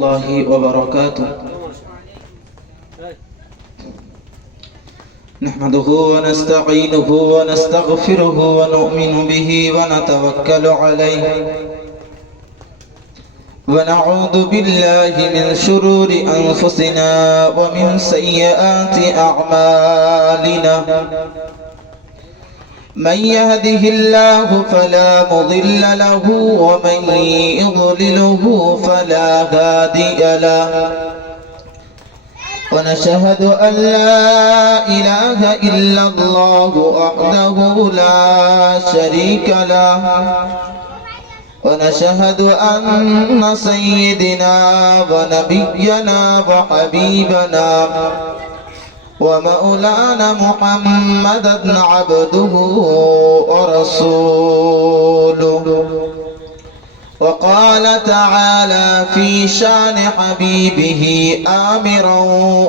الله وبركاته. نحمده ونستعينه ونستغفره ونؤمن به ونتوكل عليه ونعوذ بالله من شرور أنفسنا ومن سيئات أعمالنا. من يهده الله فلا مضل له ومن يضلله فلا هادي له. ونشهد أن لا إله إلا الله وحده لا شريك له. ونشهد أن سيدنا ونبينا وحبيبنا ومولانا محمدا عبده ورسوله. وقال تعالى في شان حبيبه آمرا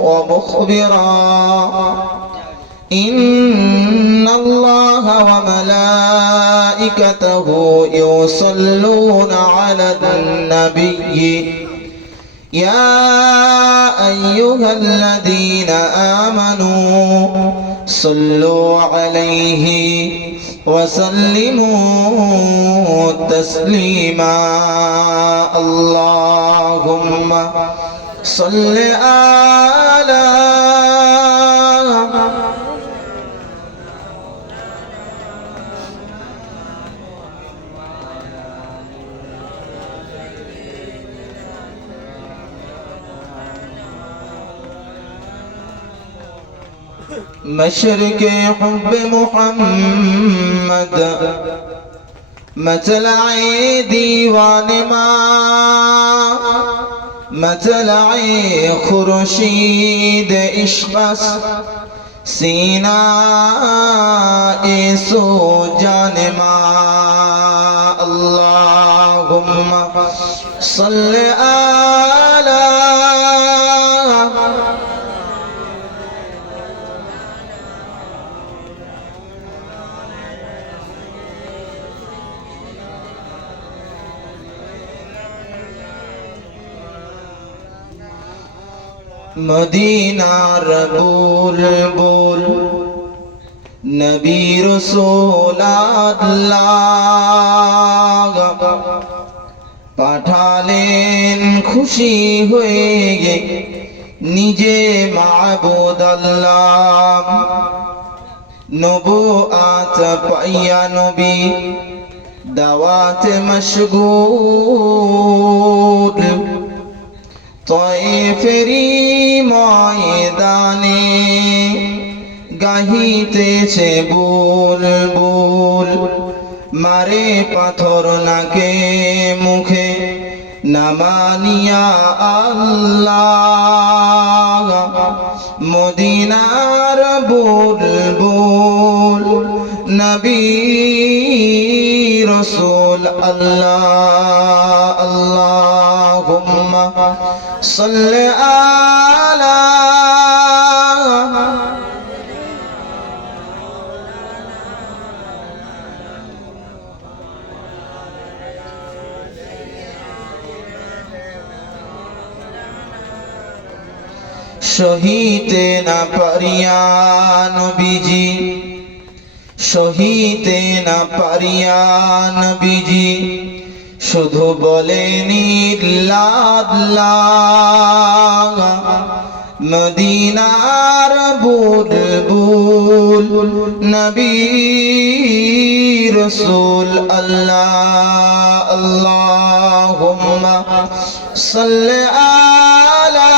ومخبرا: إن الله وملائكته يصلون على النبي يا أيها الذين آمنوا صلوا عليه وسلموا تسليما. اللهم صل على مشرق حب محمد مطلعي دीवान مطلعي खुर्शीद इश्क़ सीना सो जानमा. अल्लाहुम्मा सल्लि अला मदीनार बुलबुल नबी रसूल अल्लाह पाठालेन खुशी हुए निजे माबूद अल्लाह. नबुआत पाया नबी दावत मशगूल तयफेरी ময়দানে গাহিতেছে বুলবুল. মারে পাথর নাকে মুখে নামানিয়া আল্লাহ. মদিনার বুলবুল নবী রসুল আল্লাহ. আল্লাহুম্মা সাল্লি আলা সহিতে না পারিয়া নবীজি সহিতে না পারিয়া নবীজি শুধু বলেনি আল্লাহ. মদিনার বুলবুল নবী রসুল আল্লাহ. আল্লাহুম্মা সাল্লি আলা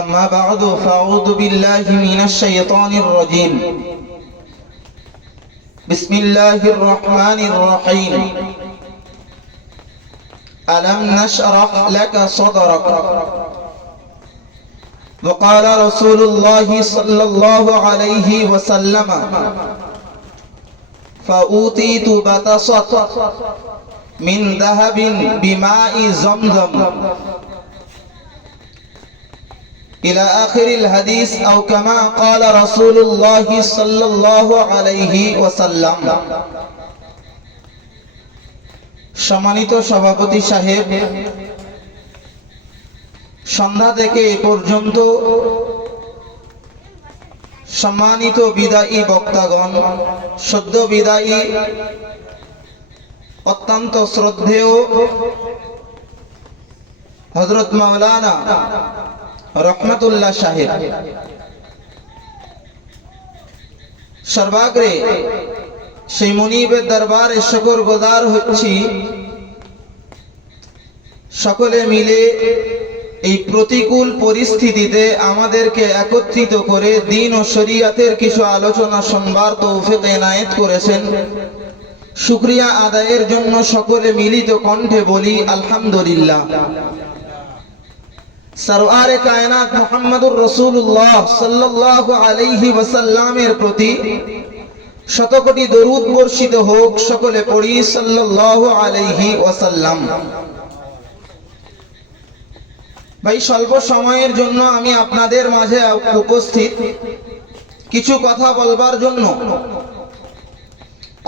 أما بعد فأعوذ بالله من الشيطان الرجيم. بسم الله الرحمن الرحيم. ألم نشرح لك صدرك. وقال رسول الله صلى الله عليه وسلم: فأوتيت بطشة من ذهب بماء زمزم إلى آخر الحديث أو كما قال رسول الله صلى الله عليه وسلم। সম্মানিত সভাপতি সাহেব, সন্ধ্যা থেকে এ পর্যন্ত সম্মানিত বিদায়ী বক্তাগণ, সদ্য বিদায়ী অত্যন্ত শ্রদ্ধেয় হযরত মাওলানা রহমাতুল্লাহ সাহেব, সর্বাগ্রে সেই মুনিবের দরবারে শুকর গুজার হচ্ছি সকলে মিলে এই প্রতিকূল পরিস্থিতিতে আমাদেরকে একত্রিত করে দ্বীন ও শরীয়তের কিছু আলোচনা শুনবার তৌফিক এনায়েত করেছেন। শুকরিয়া আদায়ের জন্য সকলে মিলিত কণ্ঠে বলি আলহামদুলিল্লাহ। সরওয়ারে কায়নাত মুহাম্মদুর রাসূলুল্লাহ সাল্লাল্লাহু আলাইহি ওয়াসাল্লামের প্রতি শতকোটি দরুদ বর্ষিত হোক। সকলে পড়ি সাল্লাল্লাহু আলাইহি ওয়াসাল্লাম। ভাই, স্বল্প সময়ের জন্য আমি আপনাদের মাঝে উপস্থিত কিছু কথা বলবার জন্য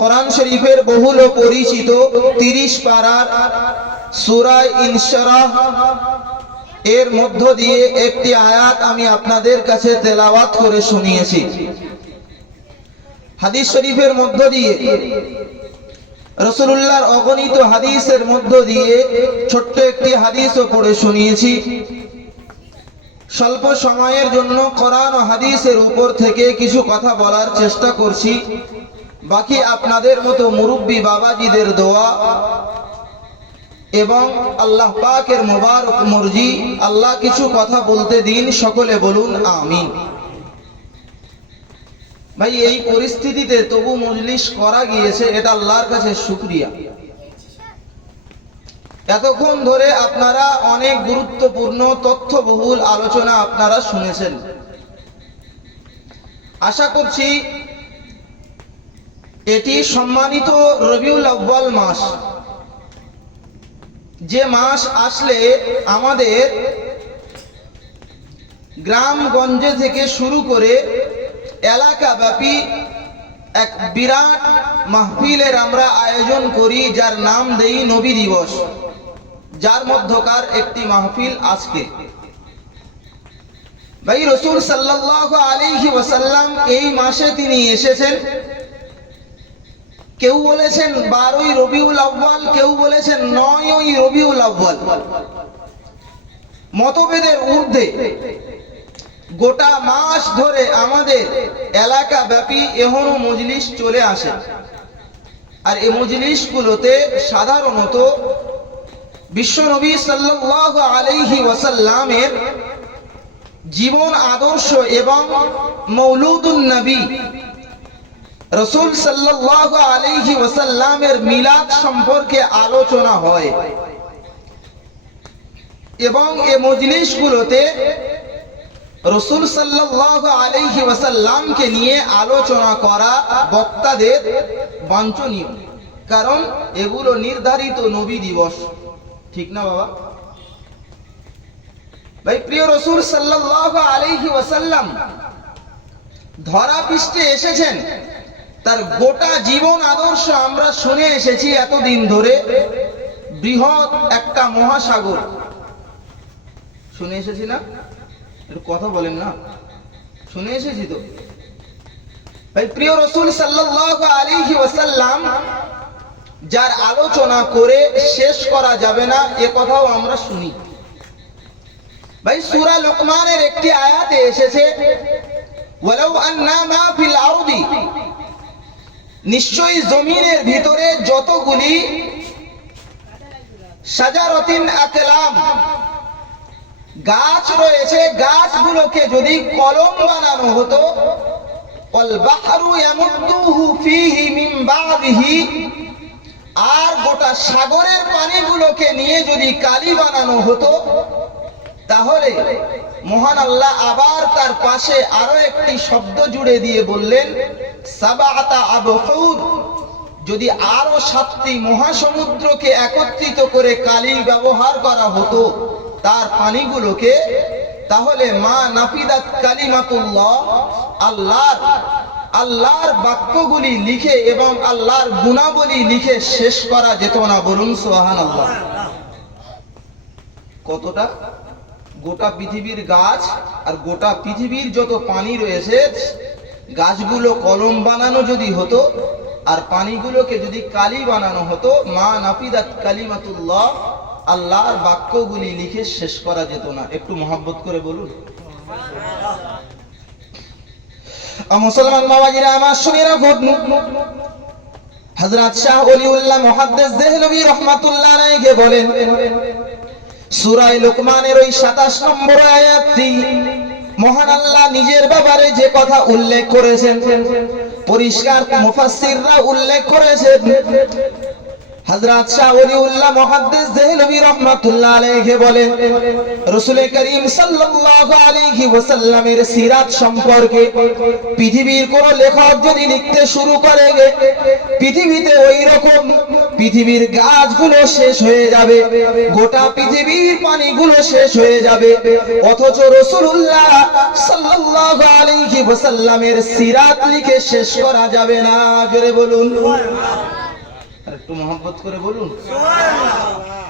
কোরআন শরীফের বহুল পরিচিত 30 পারার সূরা ইনশিরাহ এর মধ্য দিয়ে একটি আয়াত আমি আপনাদের কাছে তেলাওয়াত করে শুনিয়েছি। হাদিস শরীফের মধ্য দিয়ে, রাসূলুল্লাহর অগণিত হাদিসের মধ্য দিয়ে ছোট্ট একটি হাদিসও পড়ে শুনিয়েছি। স্বল্প সময়ের জন্য কোরআন ও হাদিসের উপর থেকে কিছু কথা বলার চেষ্টা করছি। বাকি আপনাদের মতো মুরব্বী বাবাজিদের দোয়া এবং আল্লাহ পাকের মুবারক মর্জি, আল্লাহ কিছু কথা বলতে দিন। সকলে বলুন আমিন। ভাই, এই পরিস্থিতিতে তবু মজলিস করা গিয়েছে, এটা আল্লাহর কাছে শুকরিয়া। এতক্ষণ ধরে আপনারা অনেক গুরুত্বপূর্ণ তথ্যবহুল আলোচনা আপনারা শুনেছেন। আশা করছি এটি সম্মানিত রবিউল আউয়াল মাস, যে মাস আসলে আমাদের গ্রামগঞ্জে থেকে শুরু করে এলাকাব্যাপী এক বিরাট মাহফিলের আমরা আয়োজন করি, যার নাম দেই নবী দিবস, যার মধ্যকার একটি মাহফিল আজকে। ভাই, রাসূল সাল্লাল্লাহু আলাইহি ওয়াসাল্লাম এই মাসে তিনি এসেছেন। কেউ বলেছেন 12ই রবিউল আউয়াল, কেউ বলেছেন 9ই রবিউল আউয়াল। মতভেদের ঊর্ধ্বে গোটা মাস ধরে আমাদের এলাকা ব্যাপী এখনো মজলিস চলে আসে। আর এই মজলিসগুলোতে সাধারণত বিশ্বনবী সাল্লাল্লাহু আলাইহি ওয়াসাল্লামের জীবন আদর্শ এবং মৌলুদুন নবী রাসূল সাল্লাল্লাহু আলাইহি ওয়াসাল্লামের মিলাদ সম্পর্কে আলোচনা হয়। এবং এই মজলিসগুলোতে রাসূল সাল্লাল্লাহু আলাইহি ওয়াসাল্লামকে নিয়ে আলোচনা করা বক্তাদের বাঞ্ছনীয়, কারণ এগুলো নির্ধারিত নবী দিবস। ঠিক না বাবা? ভাই, প্রিয় রাসূল সাল্লাল্লাহু আলাইহি ওয়াসাল্লাম ধরা পৃষ্ঠে এসেছেন, তার গোটা জীবন আদর্শ আমরা শুনে এসেছি এতদিন ধরে। বৃহৎ একটা মহাসাগর শুনে এসেছি না? একটু কথা বলেন না, শুনে এসেছি তো ভাই। প্রিয় রাসূল সাল্লাল্লাহু আলাইহি ওয়াসাল্লাম যার আলোচনা করে শেষ করা যাবে না, এ কথাও আমরা শুনি। ভাই, সূরা লুকমানের একটি আয়াতে এসেছে, ওয়ালাউ আন্না মা ফিল আরদি, নিশ্চয়ই জমিনের ভিতরে যতগুলি শাজারাতিন আকলাম, গাছ রয়েছে, গাছগুলোকে যদি কলম বানানো হতো, ওয়াল বাহরু ইয়ামুদ্দুহু ফীহি মিন বাদিহি, আর গোটা সাগরের পানিগুলোকে নিয়ে যদি কালি বানানো হতো, তাহলে মহান আল্লাহ আবার তার পাশে আরো একটি শব্দ জুড়ে দিয়ে বললেন সাবাতা আবহুর, যদি আরো 7টি মহাসমুদ্রকে একত্রিত করে কালি ব্যবহার করা হতো, তার পানিগুলোকে তাহলে মা নাফিদাত কালিমাতুল্লাহ, আল্লাহর বাক্যগুলি লিখে এবং আল্লাহর গুণাবলী লিখে শেষ করা যেত না। বলুন সুবহানাল্লাহ। কতটা? গোটা পৃথিবীর গাছ আর গোটা পৃথিবীর যত পানি রয়েছে, গাছগুলো কলম বানানো যদি হতো আর পানিগুলোকে যদি কালি বানানো হতো, মা নাফিদাত কালিমাতুল্লাহ, আল্লাহর বাক্যগুলি লিখে শেষ করা যেত না। একটু মহব্বত করে বলুন। মুসলমান বাবাজিরা আমার, শুনে রাখুন, হযরত শাহ ওলিউল্লাহ মুহাদ্দিস দেহলভী রাহমাতুল্লাহ আলাইহি বলেন, সূরা লুকমানের ওই 27 নম্বর আয়াতটি মহান আল্লাহ নিজের ব্যাপারে যে কথা উল্লেখ করেছেন, পরিষ্কার মুফাসসিররা উল্লেখ করেছেন। হযরত শাহ ওলিউল্লাহ মুহাদ্দিস দেহলভী রাহমাতুল্লাহ আলাইহি বলেন, রাসূল করিম সাল্লাল্লাহু আলাইহি ওয়াসাল্লামের সিরাত সম্পর্কে পৃথিবীর কোন লেখক যদি লিখতে শুরু করে, পৃথিবীতে ওই রকম পৃথিবীর গাছগুলো শেষ হয়ে যাবে, গোটা পৃথিবীর পানিগুলো শেষ হয়ে যাবে, অথচ রাসূলুল্লাহ সাল্লাল্লাহু আলাইহি ওয়াসাল্লামের সিরাত লিখে শেষ করা যাবে না। জোরে বলুন, একটু মহব্বত করে বলুন সুবহানাল্লাহ।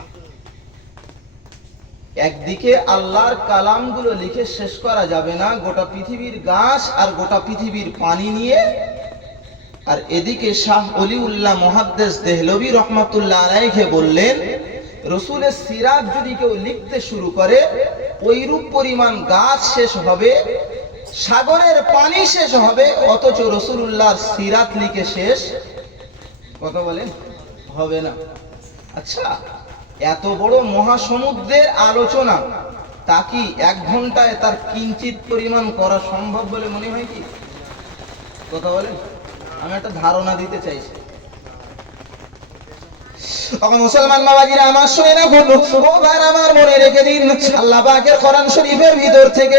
একদিকে আল্লাহর কালামগুলো লিখে শেষ করা যাবে না, গোটা পৃথিবীর গাছ আর গোটা পৃথিবীর পানি নিয়ে, আর এদিকে শাহ ওলিউল্লাহ মুহাদ্দিস দেহলভী রাহমাতুল্লাহ আলাইহি বললেন, রাসূলের সিরাত যদি কেউ লিখতে শুরু করে, ওইরূপ পরিমাণ গাছ শেষ হবে, সাগরের পানি শেষ হবে, অথচ রাসূলুল্লাহর সিরাত লিখে শেষ কথা বলেন হবে না। আচ্ছা, এত বড় মহাসমুদ্রের আলোচনা তা কি 1 ঘন্টায় তার কিঞ্চিত পরিমাণ করা সম্ভব বলে মনে হয় কি? কথা বলেন, আমি একটা ধারণা দিতে চাইছি। মুসলমান বাবাজিরা আমার, শুনে রাখুন, আমার মনে রেখে দিন, আল্লাহ পাকের কোরআন শরীফের ভিতর থেকে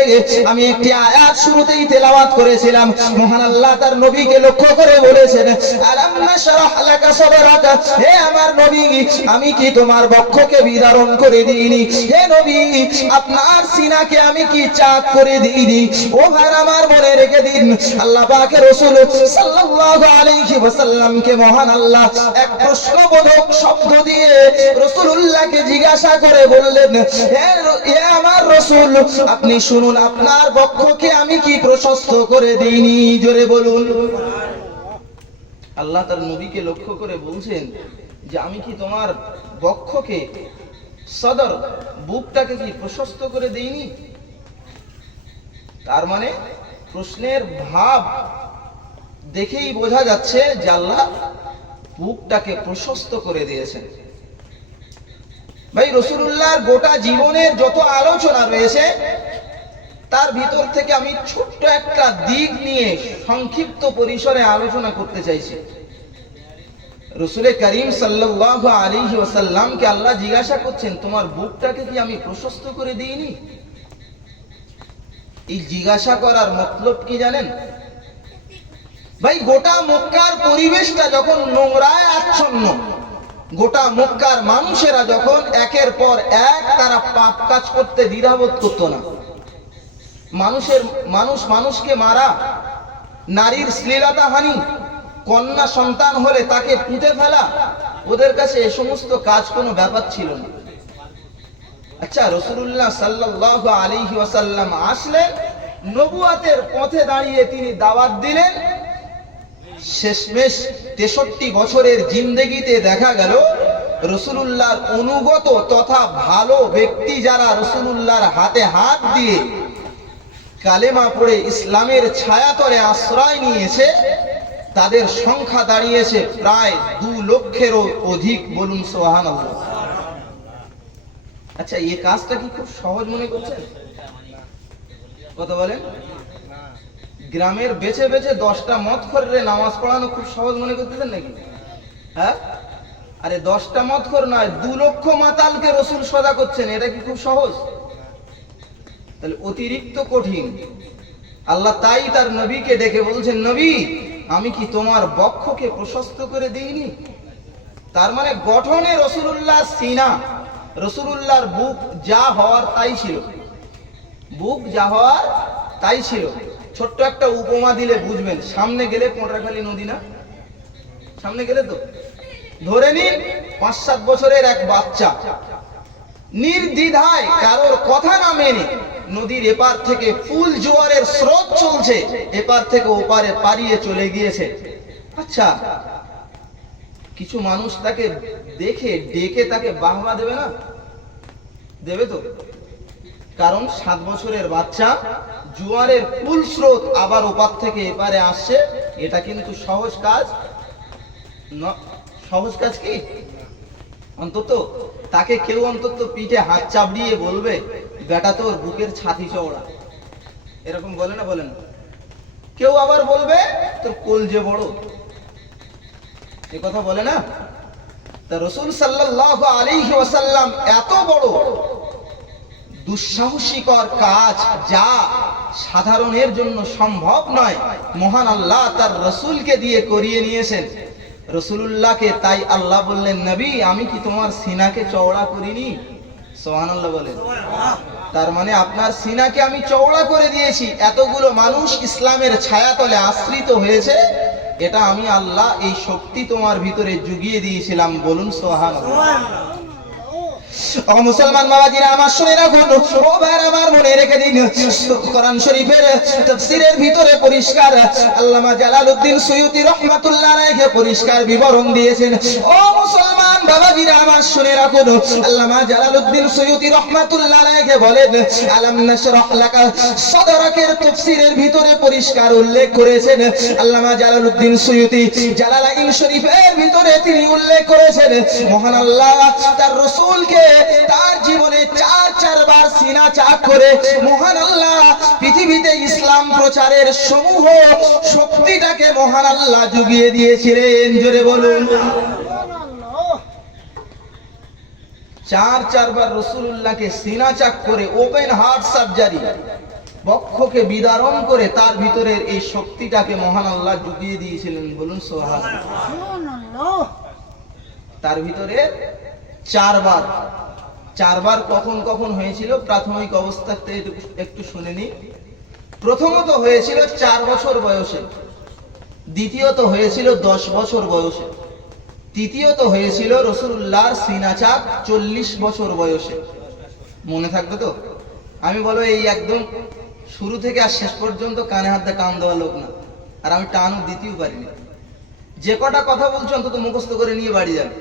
আমি একটি আয়াত শুরুতেই তেলাওয়াত করেছিলাম। মহান আল্লাহ তার নবীকে লক্ষ্য করে বলেছেন, আলাম নাশরাহ লাকা সাদরাকা, হে আমার নবী, আমি কি তোমার বক্ষকে বিদারণ করে দিইনি? হে নবী, আপনার সিনাকে আমি কি চাক করে দিইনি? ও ভাই আমার, মনে রেখে দিন, আল্লাহ পাকের রাসূল সাল্লাল্লাহু আলাইহি ওয়াসাল্লামকে মহান আল্লাহ এক প্রশ্নবোধক শব্দ দিয়ে রাসূলুল্লাহকে জিজ্ঞাসা করে বললেন, হে আমার রাসূল, আপনি শুনুন, আপনার বক্ষকে আমি কি প্রশস্ত করে দিইনি? জোরে বলুন। আল্লাহ তার নবীকে লক্ষ্য করে বলছেন যে আমি কি তোমার বক্ষকে, সদর, বুকটাকে কি প্রশস্ত করে দেইনি? তার মানে প্রশ্নের ভাব দেখেই বোঝা যাচ্ছে যে আল্লাহ বুকটাকে প্রশস্ত করে দিয়েছেন। ভাই, রাসূলুল্লাহর গোটা জীবনের যত আলোচনা রয়েছে তার ভিতর থেকে আমি ছোট্ট একটা দিক নিয়ে সংক্ষিপ্ত পরিসরে আলোচনা করতে চাইছি। রাসূল করিম সাল্লাল্লাহু আলাইহি ওয়াসাল্লামকে আল্লাহ জিজ্ঞাসা করছেন, তোমার বুকটাকে কি আমি প্রশস্ত করে দিইনি? এই জিজ্ঞাসা করার মতলব কি জানেন ভাই? গোটা মক্কার পরিবেশটা যখন নোংরায় আচ্ছন্ন, গোটা মক্কার মানুষেরা যখন একের পর এক তারা পাপ কাজ করতে দ্বিধাবোধ করতো না, মানুষকে মারা, নারীর শ্লীলতাহানি, কন্যা সন্তান হলে তাকে পুঁতে ফেলা, ওদের কাছে এ সমস্ত কাজ কোনো ব্যাপার ছিল না। আচ্ছা, রাসূলুল্লাহ সাল্লাল্লাহু আলাইহি ওয়াসাল্লাম আসলেন, নবুয়াতের পথে দাঁড়িয়ে তিনি দাওয়াত দিলেন। শেষমেশ 63 বছরের জিন্দেগিতে দেখা গেল রাসূলুল্লাহর অনুগত তথা ভালো ব্যক্তি যারা রাসূলুল্লাহর হাতে হাত দিয়ে কালেমা পড়ে ইসলামের ছায়াতলে আশ্রয় নিয়েছে, তাদের সংখ্যা দাঁড়িয়েছে প্রায় 2 লক্ষেরও অধিক। বলুন সুবহানাল্লাহ। আচ্ছা, এই কাজটা কি খুব সহজ মনে করছেন? কথা বলেন। গ্রামের বেছে বেছে 10টা মদখোরের নামাজ পড়ানো খুব সহজ মনে করতেছেন নাকি? হ্যাঁ, আরে 10টা মদখোর নয়, 2 লক্ষ মাতালকে রাসূল সদা করছেন, এটা কি খুব সহজ? তাহলে অতিরিক্ত কঠিন। আল্লাহ তাই তার নবীকে ডেকে বলছেন, নবী, আমি কি তোমার বক্ষকে প্রশস্ত করে দিইনি? তার মানে গঠনে রাসূলুল্লাহ সিনা, রাসূলুল্লাহর বুক যা হওয়ার তাই ছিল। বুক যা হওয়ার তাই ছিল। ছোট্ট একটা উপমা দিলে বুঝবেন। সামনে গেলে পটরাখালী নদী না, সামনে গেলে তো ধরে নিন 5-7 বছরের এক বাচ্চা নির্দ্বিধায় কারোর কথা না মেনে নদীর এপার থেকে ফুল জোয়ারের স্রোত চলছে, এপার থেকে ওপারে পারিয়ে চলে গিয়েছে। আচ্ছা, কিছু মানুষ তাকে দেখে ডেকে তাকে বাহবা দেবে না? দেবে তো। কারণ 7 বছরের বাচ্চা জোয়ারের ফুল স্রোত আবার ওপার থেকে এপারে আসছে, এটা কিন্তু সহজ কাজ সহজ কাজ কি? অন্তত তাকে কেউ অন্তত পিঠে হাত চাপড়িয়ে বলবে বেটা তোর বুকের ছাতি চওড়া, এরকম বলে না? বলেন। কেউ আবার বলবে তোর কলজে বড়, এ কথা বলে না? তা রাসূল সাল্লাল্লাহু আলাইহি ওয়াসাল্লাম এত বড় দুঃসাহসিকর কাজ যা সাধারণের জন্য সম্ভব নয়, মহান আল্লাহ তার রাসূলকে দিয়ে করিয়ে নিয়েছেন। রাসূলুল্লাহকে তাই আল্লাহ বললেন, নবী আমি কি তোমার সিনাকে চওড়া করিনি? সুবহানাল্লাহ বলেন। তার মানে আপনার সিনাকে আমি চওড়া করে দিয়েছি, এতগুলো মানুষ ইসলামের ছায়াতলে আশ্রিত হয়েছে, এটা আমি আল্লাহ এই শক্তি তোমার ভিতরে জুগিয়ে দিয়েছিলাম। বলুন সুবহানাল্লাহ। ও মুসলমান বাবাজিরা আমার শুনে রাখুন, ও ভাইরা আমার মনে রেখে দিন, কোরআন শরীফের তাফসীরের ভিতরে পরিষ্কার আল্লামা জালালউদ্দিন সুয়ুতী রাহমাতুল্লাহ আলাইহি পরিষ্কার বিবরণ দিয়েছেন। ও মুসলমান বাবাজিরা আমার শুনে রাখুন, আল্লামা জালালউদ্দিন সুয়ুতী রাহমাতুল্লাহ আলাইহি বলেন, আলাম নাশরাহ লাকা সাদরাকের তাফসীরের ভিতরে পরিষ্কার উল্লেখ করেছেন। আল্লামা জালালউদ্দিন সুয়ুতী জালালাইন শরীফের ভিতরে তিনি উল্লেখ করেছেন, মহান আল্লাহ তার রাসূলকে তার জীবনে 4 বার সিনা চাক করে মহান আল্লাহ পৃথিবীতে ইসলাম প্রচারের সমূহ শক্তিটাকে মহান আল্লাহ জুগিয়ে দিয়েছিলেন। জোরে বলুন। 4 বার রাসূলুল্লাহকে সিনা চাক করে ওপেন হার্ট সার্জারি, বক্ষকে বিদারণ করে তার ভিতরের এই শক্তিটাকে মহান আল্লাহ জুগিয়ে দিয়েছিলেন। বলুন সুবহানাল্লাহ। তার ভিতরে 4 বার কখন কখন হয়েছিল প্রাথমিক অবস্থাতে একটু শুনে নি। প্রথমত হয়েছিল 4 বছর বয়সে, দ্বিতীয়ত হয়েছিল 10 বছর বয়সে, তৃতীয়ত হয়েছিল রাসূলুল্লাহর সিনা চাক 40 বছর বয়সে। মনে থাকবে তো? আমি বলো এই একদম শুরু থেকে আর শেষ পর্যন্ত কানে হাত দিয়ে কান দেওয়া লোক না, আর আমি টানও দিতেও পারিনি। যে কটা কথা বলছো অন্তত মুখস্থ করে নিয়ে বাড়ি যাবে।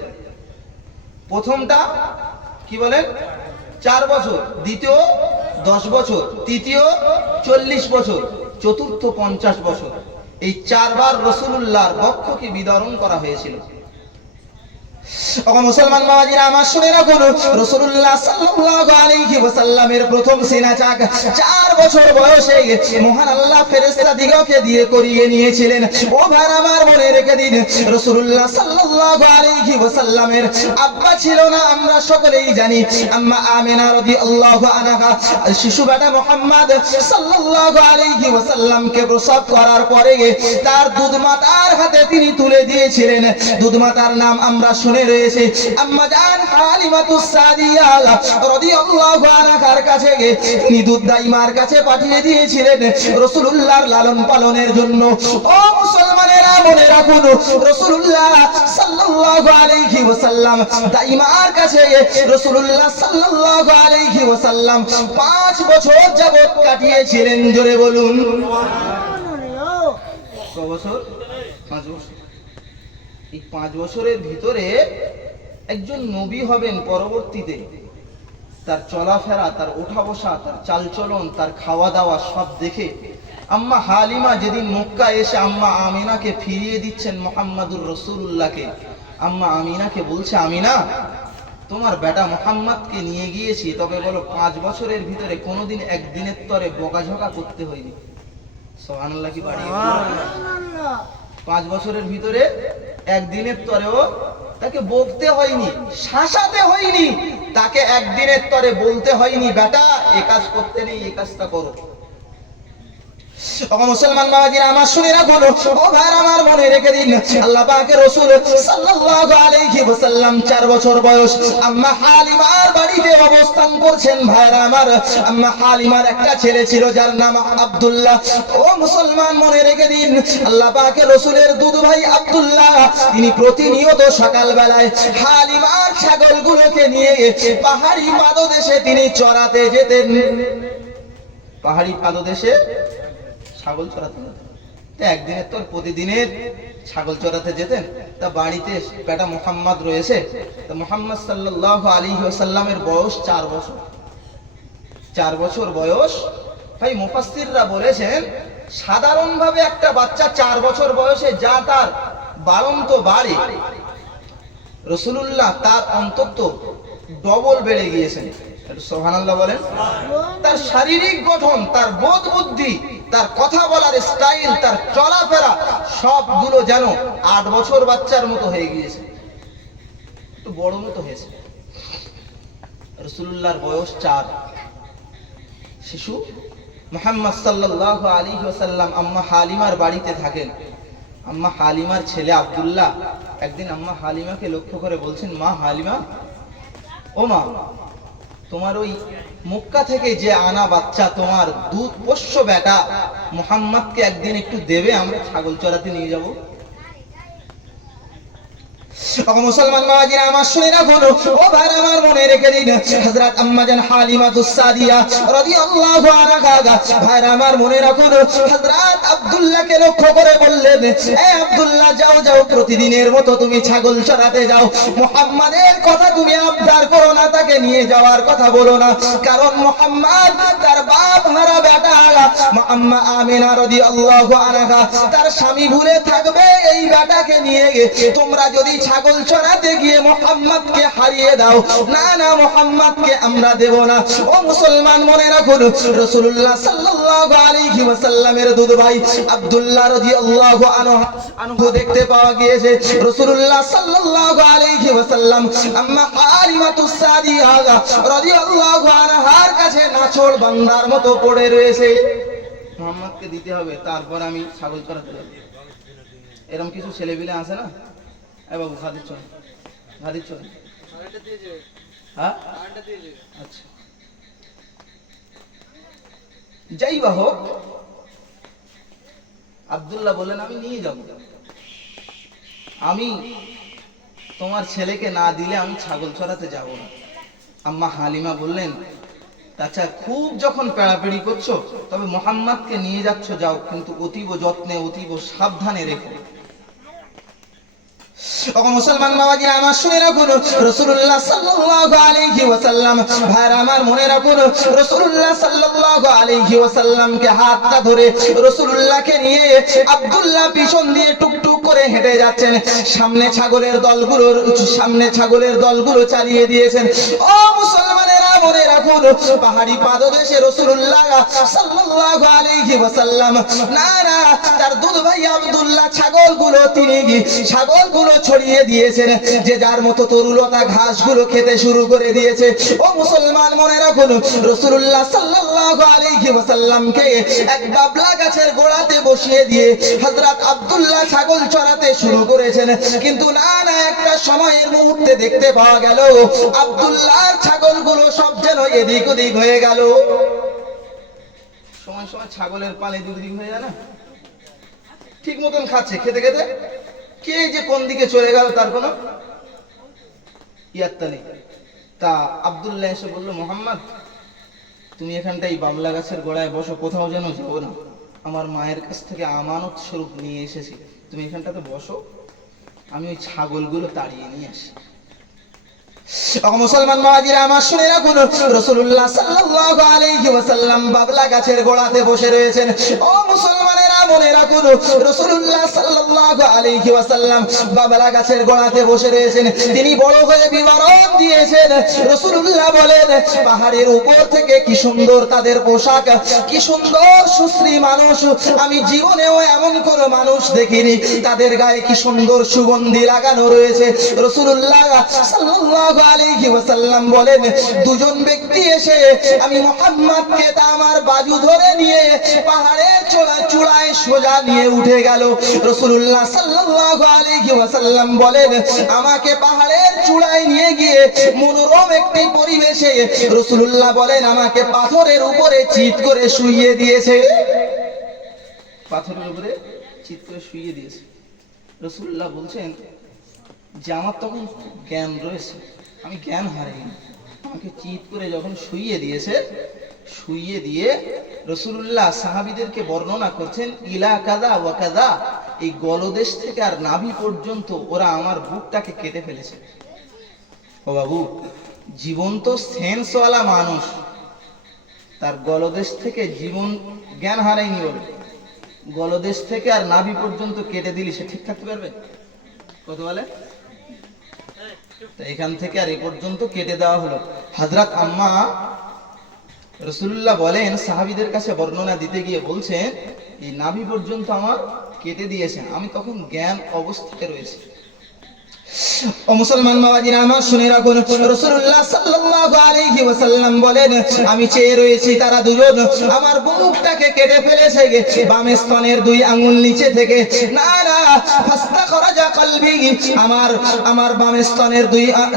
প্রথমটা কি বলেন? 4 বছর, দ্বিতীয় 10 বছর, তৃতীয় 40 বছর, চতুর্থ 50 বছর। এই 4 বার রাসূলুল্লাহর বক্ষকে বিদারণ করা হয়েছিল। মুসলমান বাবাজিরা আমার শুনে রাখুন, রাসূলুল্লাহ সাল্লাল্লাহু আলাইহি ওয়াসাল্লামের প্রথম সিনা চাক 4 বছর বয়সে মহান আল্লাহ ফেরেশতা দিগকে দিয়ে করিয়ে নিয়েছিলেন। ও ভাই আমার মনে রেখে দিন, রাসূলুল্লাহ সাল্লাল্লাহু আলাইহি ওয়াসাল্লামের আব্বা ছিল না, আমরা সকলেই জানি। আম্মা আমিনা রাদিয়াল্লাহু আনহা শিশু বেটা মুহাম্মদ সাল্লাল্লাহু আলাইহি ওয়াসাল্লামকে প্রসব করার পরে তার দুধ মাতার হাতে তিনি তুলে দিয়েছিলেন। দুধ মাতার নাম আমরা শুনে রয়েছে আম্মা জান হালিমাতুস সাদিয়া রাদিয়াল্লাহু আনহার কাছে তিনি দুধ দাইমার কাছে পাঠিয়ে দিয়েছিলেন রাসূলুল্লাহর লালন পালনের জন্য। ও মুসলমানেরা মনে রাখুন, রাসূলুল্লাহ সাল্লাল্লাহু আলাইহি ওয়াসাল্লাম দাইমার কাছে রাসূলুল্লাহ সাল্লাল্লাহু আলাইহি ওয়াসাল্লাম 5 বছর যাবত কাটিয়েছিলেন। জোরে বলুন সুবহানাল্লাহ। কত বছর? 5 বছর। এই 5 বছরের ভিতরে একজন নবী হবেন পরবর্তীতে, তার চলাফেরা, তার ওঠা বসা, তার চালচলন, তার খাওয়া দাওয়া সব দেখে আম্মা হালিমা যেদিন মক্কা এসে আম্মা আমিনাকে ফিরিয়ে দিচ্ছেন মুহাম্মাদুর রাসূলুল্লাহকে, আম্মা আমিনাকে বলছে, আমিনা তোমার বেটা মুহাম্মদকে নিয়ে গিয়েছি, তবে বলো 5 বছরের ভিতরে কোনোদিন একদিনের তরে বকাঝকা করতে হয়নি। সুবহানাল্লাহ কি বাড়ি? 5 বছরের ভিতরে একদিনের তরেও তাকে বকতে হয়নি, শাসাতে হয়নি, তাকে একদিনের তরে বলতে হয়নি বেটা এ কাজ করতে নেই, এ কাজটা করো। ও মুসলমান বাবাজিরা আমার শুনে রাখুন, ও ভাই আমার মনে রেখে দিন, আল্লাহ পাকের রাসূল সাল্লাল্লাহু আলাইহি ওয়াসাল্লাম 4 বছর বয়স আম্মা হালিমার বাড়িতে অবস্থান করছেন। ভাইরা আমার, আম্মা হালিমার একটা ছেলে ছিল যার নাম আব্দুল্লাহ। ও মুসলমান মনে রেখে দিন, আল্লাহ পাকের রাসূলের দুধ ভাই আব্দুল্লাহ তিনি প্রতিনিয়ত সকাল বেলায় হালিমার ছাগলগুলোকে নিয়ে পাহাড়ি পাদদেশে তিনি চড়াতে যেতেন। পাহাড়ি পাদদেশে ছাগল চড়াতে যেতেন। একদিনের তোর প্রতিদিনের ছাগল চড়াতে যেতেন। তা বাড়িতে বেটা মুহাম্মদ রয়েছে। তা মুহাম্মদ সাল্লাল্লাহু আলাইহি ওয়াসাল্লামের বয়স 4 বছর। 4 বছর বয়স। ভাই মুফাসসিররা বলেছেন সাধারণভাবে একটা বাচ্চা 4 বছর বয়সে যা তার বাড়ন্ত বাড়ে, রাসূলুল্লাহ তার অন্তত ডবল বেড়ে গিয়েছেন। সুবহানাল্লাহ বলেন। তার শারীরিক গঠন, তার বোধ বুদ্ধি, তার কথা বলার স্টাইল, তার চলাফেরা সবগুলো যেন 8 বছর বাচ্চার মতো হয়ে গিয়েছে, একটু বড় মতো হয়েছে। রাসূলুল্লাহর বয়স 4। শিশু মুহাম্মদ সাল্লাল্লাহু আলাইহি ওয়াসাল্লাম আম্মা হালিমার বাড়িতে থাকেন। আম্মা হালিমার ছেলে আব্দুল্লাহ একদিন আম্মা হালিমাকে লক্ষ্য করে বলছেন, মা হালিমা, ও মা, তোমার ওই মক্কা থেকে যে আনা বাচ্চা, তোমার দুধ পোষ্য বেটা মুহাম্মদকে একদিন একটু দেবে, আমরা ছাগল চড়াতে নিয়ে যাব। মুসলমান বাবাজিরা আমার শুনে রাখুন, ও ভাই আমার মনে রেখে দিন, হযরত আম্মা জান হালিমাতুস সাদিয়া রাদিয়াল্লাহু আনহা, ভাই আমার মনে রাখুন, হযরত আব্দুল্লাহকে লক্ষ্য করে বললেন, এ আব্দুল্লাহ, যাও যাও, প্রতিদিনের মতো তুমি ছাগল চড়াতে যাও। মুহাম্মাদের কথা তুমি আবদার করো না, তাকে নিয়ে যাওয়ার কথা বলো না, কারণ মুহাম্মদ তার বাপ হারা বেটা আম্মা আমিনা রাদিয়াল্লাহু আনহা তার স্বামী ভুলে থাকবে এই বেটাকে নিয়ে। তোমরা যদি ছাগল চড়াতে গিয়ে মুহাম্মদকে হারিয়ে দাও, না না, মুহাম্মদকে আমরা দেব না। ও মুসলমান মনে রাখুন, রাসূলুল্লাহ সাল্লাল্লাহু আলাইহি ওয়াসাল্লামের দুধ ভাই আব্দুল্লাহ রাদিয়াল্লাহু আনহু দেখতে পাওয়া গিয়েছে রাসূলুল্লাহ সাল্লাল্লাহু আলাইহি ওয়াসাল্লাম আম্মা হালিমাতুস সাদিয়া রাদিয়াল্লাহু আনহার কাছে নাছোড় বান্দার মতো পড়ে রয়েছে। মুহাম্মদকে দিতে হবে, তারপর আমি ছাগল চড়াতে যাব। এরকম কিছু ছেলেপিলে আছে না? এ বাবু, খা দিচ্ছ না? খা দিচ্ছ না? হ্যাঁ, আচ্ছা, যাই বা হোক, আব্দুল্লাহ বললেন, আমি নিয়ে যাব, আমি তোমার ছেলেকে না দিলে আমি ছাগল চড়াতে যাব না। আম্মা হালিমা বললেন, আচ্ছা, খুব যখন পেড়াপেড়ি করছো, তবে মুহাম্মদকে নিয়ে যাচ্ছ, যাও, কিন্তু অতীব যত্নে, অতীব সাবধানে রেখো। মুসলমান বাবাজিরা আমার শুনে রাখুন, রাসূলুল্লাহ সাল্লাল্লাহু আলাইহি ওয়াসাল্লাম, ভাইরা আমার মনে রাখুন, রাসূলুল্লাহ সাল্লাল্লাহু আলাইহি ওয়াসাল্লামকে হাতটা ধরে রাসূলুল্লাহকে নিয়ে আব্দুল্লাহ পিছন দিয়ে টুকটুক করে হেঁটে যাচ্ছেন। সামনে ছাগলের দলগুলো চালিয়ে দিয়েছেন। ও মুসলমানেরা মনে রাখুন, পাহাড়ি পাদদেশে রাসূলুল্লাহ সাল্লাল্লাহু আলাইহি ওয়াসাল্লাম, না না, তার দুধ ভাই আব্দুল্লাহ ছাগলগুলো ছড়িয়ে দিয়েছেন, যে যার মতো তরুলতা ঘাসগুলো খেতে শুরু করে দিয়েছে। ও মুসলমান মনে রাখুন, রাসূলুল্লাহ সাল্লাল্লাহু আলাইহি ওয়াসাল্লামকে এক বাবলা গাছের গোড়াতে বসিয়ে দিয়ে হযরত আব্দুল্লাহ ছাগল চড়াতে শুরু করেছেন। কিন্তু না না, একটা সময়ের মুহূর্তে দেখতে পাওয়া গেল আব্দুল্লাহর ছাগলগুলো সব যেন এদিক ওদিক হয়ে গেল। সময় সময় ছাগলের পালে এদিক ওদিক হয়ে যায় না, ঠিক মতন খাচ্ছে, খেতে খেতে কে যে কোন দিকে চলে গেল তার কোনো ইয়াত্তা নেই। তা আব্দুল্লাহ এসে বলল, মুহাম্মদ, তুমি এখানটাই বাবলা গাছের গোড়ায় বসো, কোথাও যেন যাবো না, আমার মায়ের কাছ থেকে আমানত স্বরূপ নিয়ে এসেছি, তুমি এখানটাতে বসো, আমি ওই ছাগলগুলো তাড়িয়ে নিয়ে আসি। মুসলমান বাবাজিরা আমার শুনে রাখুন, রাসূলুল্লাহ সাল্লাল্লাহু আলাইহি ওয়াসাল্লাম বাবলা গাছের গোড়াতে বসে রয়েছেন। ও মুসলমানেরা মনে রাখুন, রাসূলুল্লাহ সাল্লাল্লাহু আলাইহি ওয়াসাল্লাম বাবলা গাছের গোড়াতে বসে রয়েছেন। তিনি বড় হয়ে বিবরণ দিয়ে দিয়েছেন। রাসূলুল্লাহ বলেন পাহাড়ের উপর থেকে কি সুন্দর তাদের পোশাক, কি সুন্দর সুশ্রী মানুষ, আমি জীবনেও এমন কোন মানুষ দেখিনি। তাদের গায়ে কি সুন্দর সুগন্ধি লাগানো রয়েছে। রাসূলুল্লাহ সাল্লাল্লাহু আলাইহি ওয়াসাল্লাম বলেন দুজন ব্যক্তি এসে আমি মুহাম্মদকে আমার বাজু ধরে নিয়ে পাহাড়ের চূড়ায় সোজা নিয়ে উঠে গেল। রাসূলুল্লাহ সাল্লাল্লাহু আলাইহি ওয়াসাল্লাম বলেন আমাকে পাহাড়ের চূড়ায় নিয়ে গিয়ে মনোরম একটি পরিবেশে রাসূলুল্লাহ বলেন আমাকে পাথরের উপরে চিৎ করে শুইয়ে দিয়েছে। পাথরের উপরে চিৎ করে শুইয়ে দিয়েছে। রাসূলুল্লাহ বলছেন যে আমার তখন জ্ঞান রয়েছে, আমি জ্ঞান হারাইনি। আমাকে চিৎ করে যখন শুইয়ে দিয়েছে, শুইয়ে দিয়ে রাসূলুল্লাহ সাহাবীদেরকে বর্ণনা করছেন ইলা কাযা ওয়া কাযা, এই গলদেশ থেকে আর নাভি পর্যন্ত ওরা আমার বুকটাকে কেটে ফেলেছে। ও বাবু, জীবন্ত সেন্সওয়ালা মানুষ তার গলদেশ থেকে জীবন জ্ঞান হারায়নি বলে গলদেশ থেকে আর নাভি পর্যন্ত কেটে দিলি সে ঠিক থাকতে পারবে? কত বলে? এখান থেকে আর এ পর্যন্ত কেটে দেওয়া হলো। হযরত আম্মা রাসূলুল্লাহ বলেন সাহাবীদের কাছে বর্ণনা দিতে গিয়ে বলছেন এই নাভি পর্যন্ত আমার কেটে দিয়েছেন, আমি তখন জ্ঞান অবস্থায় রয়েছে। ও মুসলমান বাবাজিরা আমার শুনে রাখুন, রাসূলুল্লাহ সাল্লাল্লাহু আলাইহি ওয়াসাল্লাম বলেন আমি চেয়ে রয়েছি তারা দুজন আমার বুকটাকে কেটে ফেলেছে। বাম স্তনের দুই আঙ্গুল নিচে থেকে না না ফাস্তাখরাজা কলবি, আমার বাম স্তনের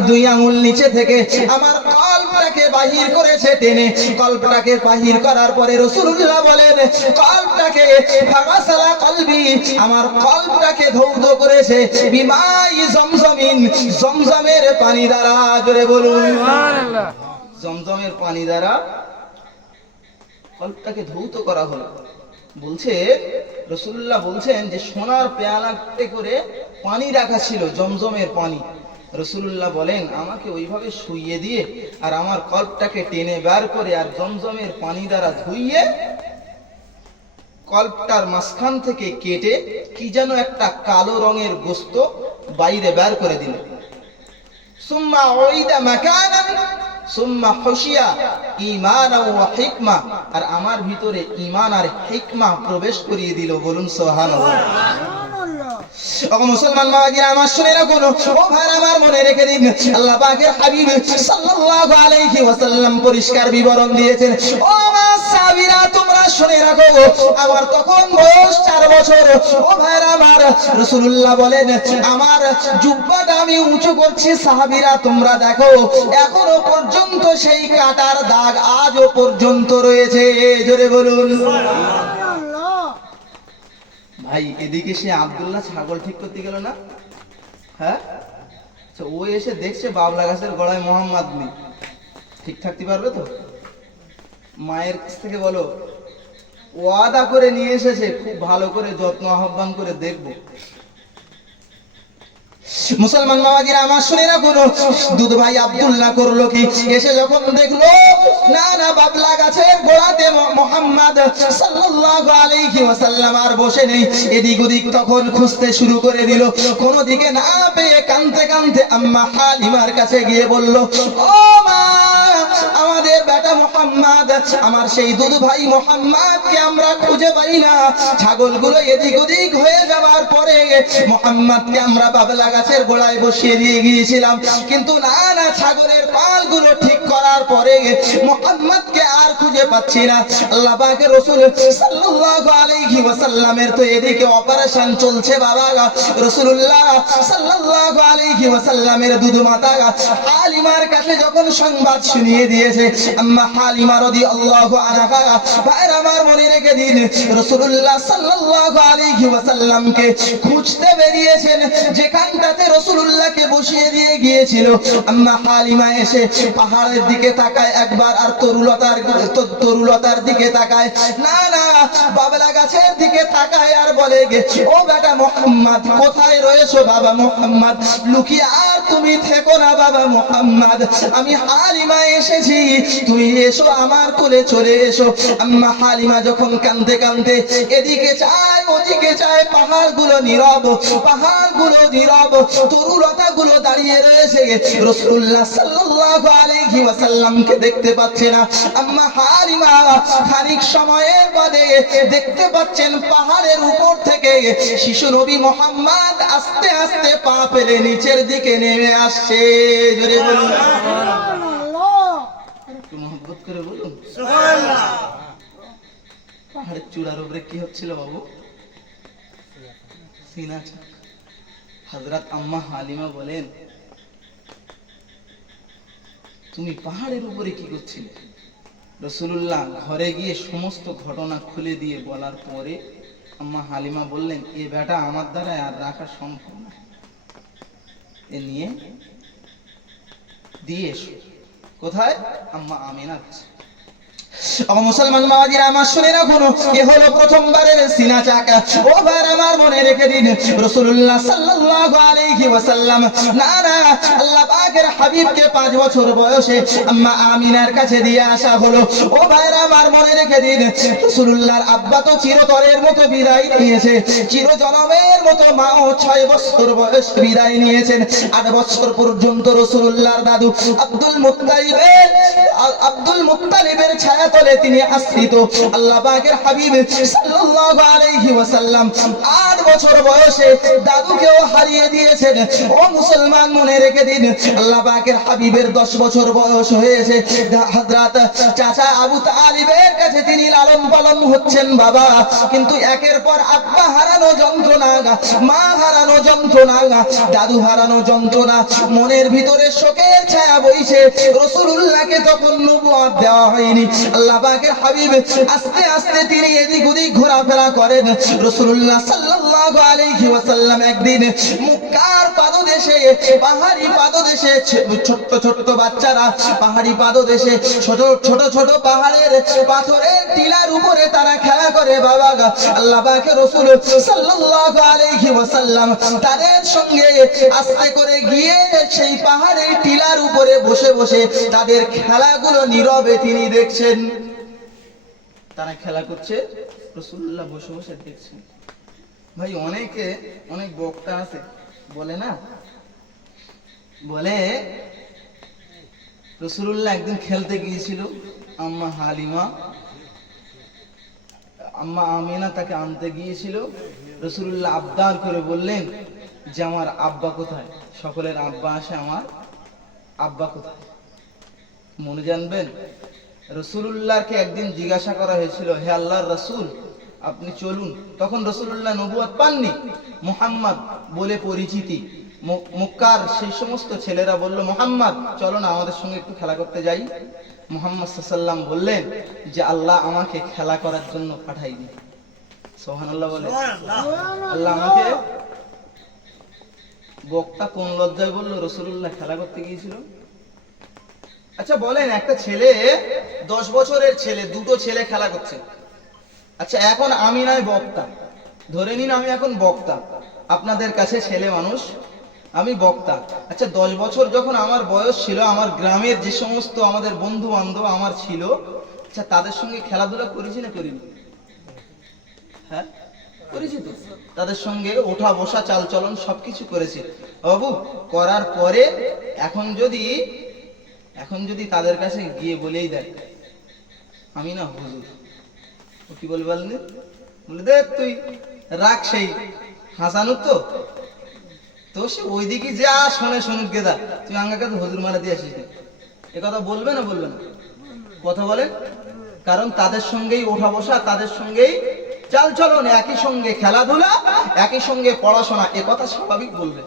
দুই আঙ্গুল নিচে থেকে আমার কলবটাকে বাহির করেছে টেনে। কলবটাকে বাহির করার পরে রাসূলুল্লাহ বলেন কলবটাকে ফাগাসালা কলবি, আমার কলবটাকে ধৌত করেছে বিমাই জমজমিন, জমজমের পানি দ্বারা। জোরে বলুন সুবহানাল্লাহ। জমজমের পানি দ্বারা কলবটাকে ধৌত করা হলো। বলছে রাসূলুল্লাহ বলছেন যে সোনার পেয়ালাতে করে পানি রাখা ছিল, জমজমের পানি। রাসূলুল্লাহ বলেন আমাকে ওইভাবে শুইয়ে দিয়ে আর আমার কলবটাকে টেনে বের করে আর জমজমের পানি দ্বারা ধুইয়ে কলবটার মাঝখান থেকে কেটে কি যেন একটা কালো রঙের গোশত বাইরে বের করে দিল। সুম্মা উইদা মাকানান সুম্মা খুশিয়া ঈমানা ওয়া হিকমা, আর আমার ভিতরে ঈমান আর হিকমা প্রবেশ করিয়ে দিল। বলুন সুবহানাল্লাহ। ও মুসলমান বাবাজিরা আমার শুনে রাখুন, ও ভাই আমার মনে রেখে দিন আল্লাহ পাকের হাবিব সাল্লাল্লাহু আলাইহি ওয়াসাল্লাম পরিষ্কার বিবরণ দিয়েছেন। ও আমার সাহাবীরা তোমরা শুনে রাখো, আমার তখন বয়স 4 বছর। ও ভাই আমার রাসূলুল্লাহ বলেন আমার জুব্বাটা আমি উঁচু করছি, সাহাবীরা তোমরা দেখো এখনো পর্যন্ত সেই কাটার দাগ আজও পর্যন্ত রয়েছে। জোরে বলুন সুবহানাল্লাহ। ভাই এদিকে সে আব্দুল্লাহ ছাগল ঠিক করতে গেল না, হ্যাঁ ও এসে দেখছে বাবলা গাছের গোড়ায় মোহাম্মদ নেই, ঠিক থাকতে পারবে তো? মায়ের কাছ থেকে বলো ওয়াদা করে নিয়ে এসেছে খুব ভালো করে যত্ন আহ্বান করে দেখবো। মুসলমান বাবাজিরা আমার শুনে না কোন দুধ ভাই আব্দুল্লাহ করলো কি, এসে যখন দেখলো না না বাবলা গাছের গোড়াতে মুহাম্মদ সাল্লাল্লাহু আলাইহি ওয়াসাল্লাম আর বসে নেই, এদিক ওদিক তখন খুঁজতে শুরু করে দিল। কোন দিকে না পেয়ে কাঁদতে কাঁদতে আম্মা হালিমার কাছে গিয়ে বলল ও মা আমাদের বেটা মুহাম্মদ, আমার সেই দুধ ভাই মুহাম্মদকে আমরা খুঁজে পাই না। ছাগলগুলো এদিক ওদিক হয়ে যাওয়ার পরে মুহাম্মদকে আমরা বাবলা গাছের গোড়ায় বসিয়ে দিয়ে গিয়েছিলাম, কিন্তু না না ছাগলের পালগুলো ঠিক করার পরে মুহাম্মদকে আর খুঁজে পাচ্ছি না। আল্লাহ পাকের রাসূল সাল্লাল্লাহু আলাইহি ওয়াসাল্লামের তো এদিকে অপারেশন চলছে বাবা। রাসূলুল্লাহ সাল্লাল্লাহু আলাইহি ওয়াসাল্লামের দুধ মাতা হালিমার কাছে যখন সংবাদ শুনিয়ে দিয়েছে আম্মা হালিমা রাদিয়াল্লাহু আনহা, ভাইরা আমার মনে রেখে দিন রাসূলুল্লাহ সাল্লাল্লাহু আলাইহি ওয়াসাল্লামকে খুঁজতে বেরিয়েছেন যেখানটাতে রাসূলুল্লাহকে বসিয়ে দিয়ে গিয়েছিল। আম্মা হালিমা এসে পাহাড়ের দিকে তাকায় একবার, আর তরুলতার দিকে তাকায়, না না বাবলা গাছের দিকে তাকায় আর বলে ও বেটা মুহাম্মদ কোথায় রয়েছো বাবা মুহাম্মদ, লুকিয়ে আর তুমি থেকো না বাবা মুহাম্মদ, আমি হালিমা এসেছি, তুমি এসো আমার কোলে চলে এসো। আম্মা হালিমা যখন কাঁদতে কাঁদতে এদিকে চায় ওদিকে চায়, পাহাড়গুলো নীরব, পাহাড়গুলো নীরব, তরুলতাগুলো দাঁড়িয়ে রয়েছে, রাসূলুল্লাহ সাল্লাল্লাহু আলাইহি ওয়াসাল্লামকে দেখতে পাচ্ছে না। আম্মা হালিমা খানিক সময়ের বাদে দেখতে পাচ্ছেন পাহাড়ের উপর থেকে শিশু নবী মুহাম্মদ আস্তে আস্তে পা ফেলে নিচের দিকে নেমে আসছে। জোরে বলুন সুবহানাল্লাহ, একটু মহব্বত করে বলুন সুবহানাল্লাহ। পাহাড়ের চূড়ার উপরে কি হচ্ছিল বাবু? সিনা চাক। হযরত আম্মা হালিমা বলেন, তুমি পাহাড়ের উপরে কি করছিলে? রাসূলুল্লাহ ঘরে গিয়ে সমস্ত ঘটনা খুলে দিয়ে বলার পরে আম্মা হালিমা বললেন, এ বেটা আমার দ্বারা আর রাখা সম্ভব না, এ নিয়ে দিয়ে এসো। কোথায়? আম্মা আমিনার কাছে। মুসলমান বাবাজিরা আমার শুনে রাখুন, এ হলো প্রথমবারের সিনা চাক। ও ভাই আমার মনে রেখে দিন, রাসূলুল্লাহ সাল্লাল্লাহু আলাইহি ওয়াসাল্লাম না না আল্লাহ পাকের হাবিবকে 5 বছর বয়সে আম্মা আমিনার কাছে দিয়ে আসা হলো। ও ভাই আমার মনে রেখে দিন, রাসূলুল্লাহর আব্বা তো চিরতরের মতো বিদায় নিয়েছে, চিরজনমের মতো মাও 6 বছর বয়স বিদায় নিয়েছেন। 8 বছর পর্যন্ত রাসূলুল্লাহর দাদু আব্দুল মুত্তালিবের ছায়া তলে তিনি আশ্রিত। আল্লাহ পাকের হাবিব সাল্লাল্লাহু আলাইহি ওয়াসাল্লাম 8 বছর বয়সে দাদুকেও হারিয়ে দিয়েছেন। ও মুসলমান মনে রেখে দিন, আল্লাহ পাকের হাবিবের 10 বছর বয়স হয়েছে, হযরত চাচা আবু তালিবের কাছে তিনি লালন পালন হচ্ছেন বাবা। কিন্তু একের পর আব্বা হারানো যন্ত্রণা, মা হারানো যন্ত্রণা, দাদু হারানো যন্ত্রণা, মনের ভিতরে শোকের ছায়া বইছে। রাসূলুল্লাহকে তখন নবুয়ত দেওয়া হয়নি। আল্লাহ পাকের হাবিব আস্তে আস্তে তিনি এদিক ওদিক ঘোরাফেরা করেন। রাসূলুল্লাহ সাল্লাল্লাহু আলাইহি ওয়াসাল্লাম একদিন মক্কার পাদদেশে, পাহাড়ি পাদদেশে ছোট্ট ছোট্ট বাচ্চারা পাহাড়ি পাদদেশে ছোট ছোট ছোট পাহাড়ের পাথরের টিলার উপরে তারা খেলা করে বাবা। আল্লাহ পাকের রাসূল সাল্লাল্লাহু আলাইহি ওয়াসাল্লাম তাদের সঙ্গে আস্তে করে গিয়ে সেই পাহাড়ের টিলার উপরে বসে বসে তাদের খেলাগুলো নীরবে তিনি দেখছেন। তারা খেলা করছে, রাসূলুল্লাহ বসে বসে দেখছেন। ভাই অনেক বক্তা আছে বলে না, বলে রাসূলুল্লাহ একদিন খেলতে গিয়েছিল, আম্মা হালিমা আম্মা আমিনা তাকে আনতে গিয়েছিল। রাসূলুল্লাহ আবদার করে বললেন যে আমার আব্বা কোথায়? সকলের আব্বা আসে, আমার আব্বা কোথায়? মনে জানবেন, রাসূলুল্লাহকে একদিন জিজ্ঞাসা করা হয়েছিল, হে আল্লাহর রাসূল আপনি চলুন। তখন রাসূলুল্লাহ নবুয়ত পাননি, মুহাম্মদ বলে পরিচিতি। মক্কার সেই সমস্ত ছেলেরা বলল, মুহাম্মদ চলো না আমাদের সঙ্গে একটু খেলা করতে যাই। মুহাম্মদ সাল্লাল্লাহু আলাইহি ওয়াসাল্লাম বললেন যে আল্লাহ আমাকে খেলা করার জন্য পাঠায়নি। সুবহানাল্লাহ বলে, আল্লাহ আমাকে। বক্তা কোন লজ্জায় বলল রাসূলুল্লাহ খেলা করতে গিয়েছিল? আচ্ছা বলেন, একটা ছেলে 10 বছরের ছেলে, দুটো ছেলে খেলা করছে। আচ্ছা এখন আমি নয় বক্তা, ধরে নিন আমি এখন বক্তা, আপনাদের কাছে ছেলে মানুষ, আমি বক্তা। আচ্ছা 10 বছর যখন আমার বয়স ছিল, আমার গ্রামের যে সমস্ত আমাদের বন্ধু বান্ধব আমার ছিল, আচ্ছা তাদের সঙ্গে খেলাধুলা করেছি না করিনি? হ্যাঁ করেছি তো, তাদের সঙ্গে ওঠা বসা চাল চলন সবকিছু করেছি বাবু। করার পরে এখন যদি তাদের কাছে গিয়ে বলেই দেয় আমি না হুজুর, ও কি বলবে? বলে দেখ তুই রাখ, সেই হাসানু তো সে ওইদিকে যা শোনে শুনুক গেদা, তুই আঙ্গাকে তো হুজুর মারা দিয়ে আসিস। এ কথা বলবে না বলবে না? কথা বলেন, কারণ তাদের সঙ্গেই ওঠা বসা, তাদের সঙ্গেই চাল চলন, একই সঙ্গে খেলাধুলা, একই সঙ্গে পড়াশোনা, এ কথা স্বাভাবিক বলবে।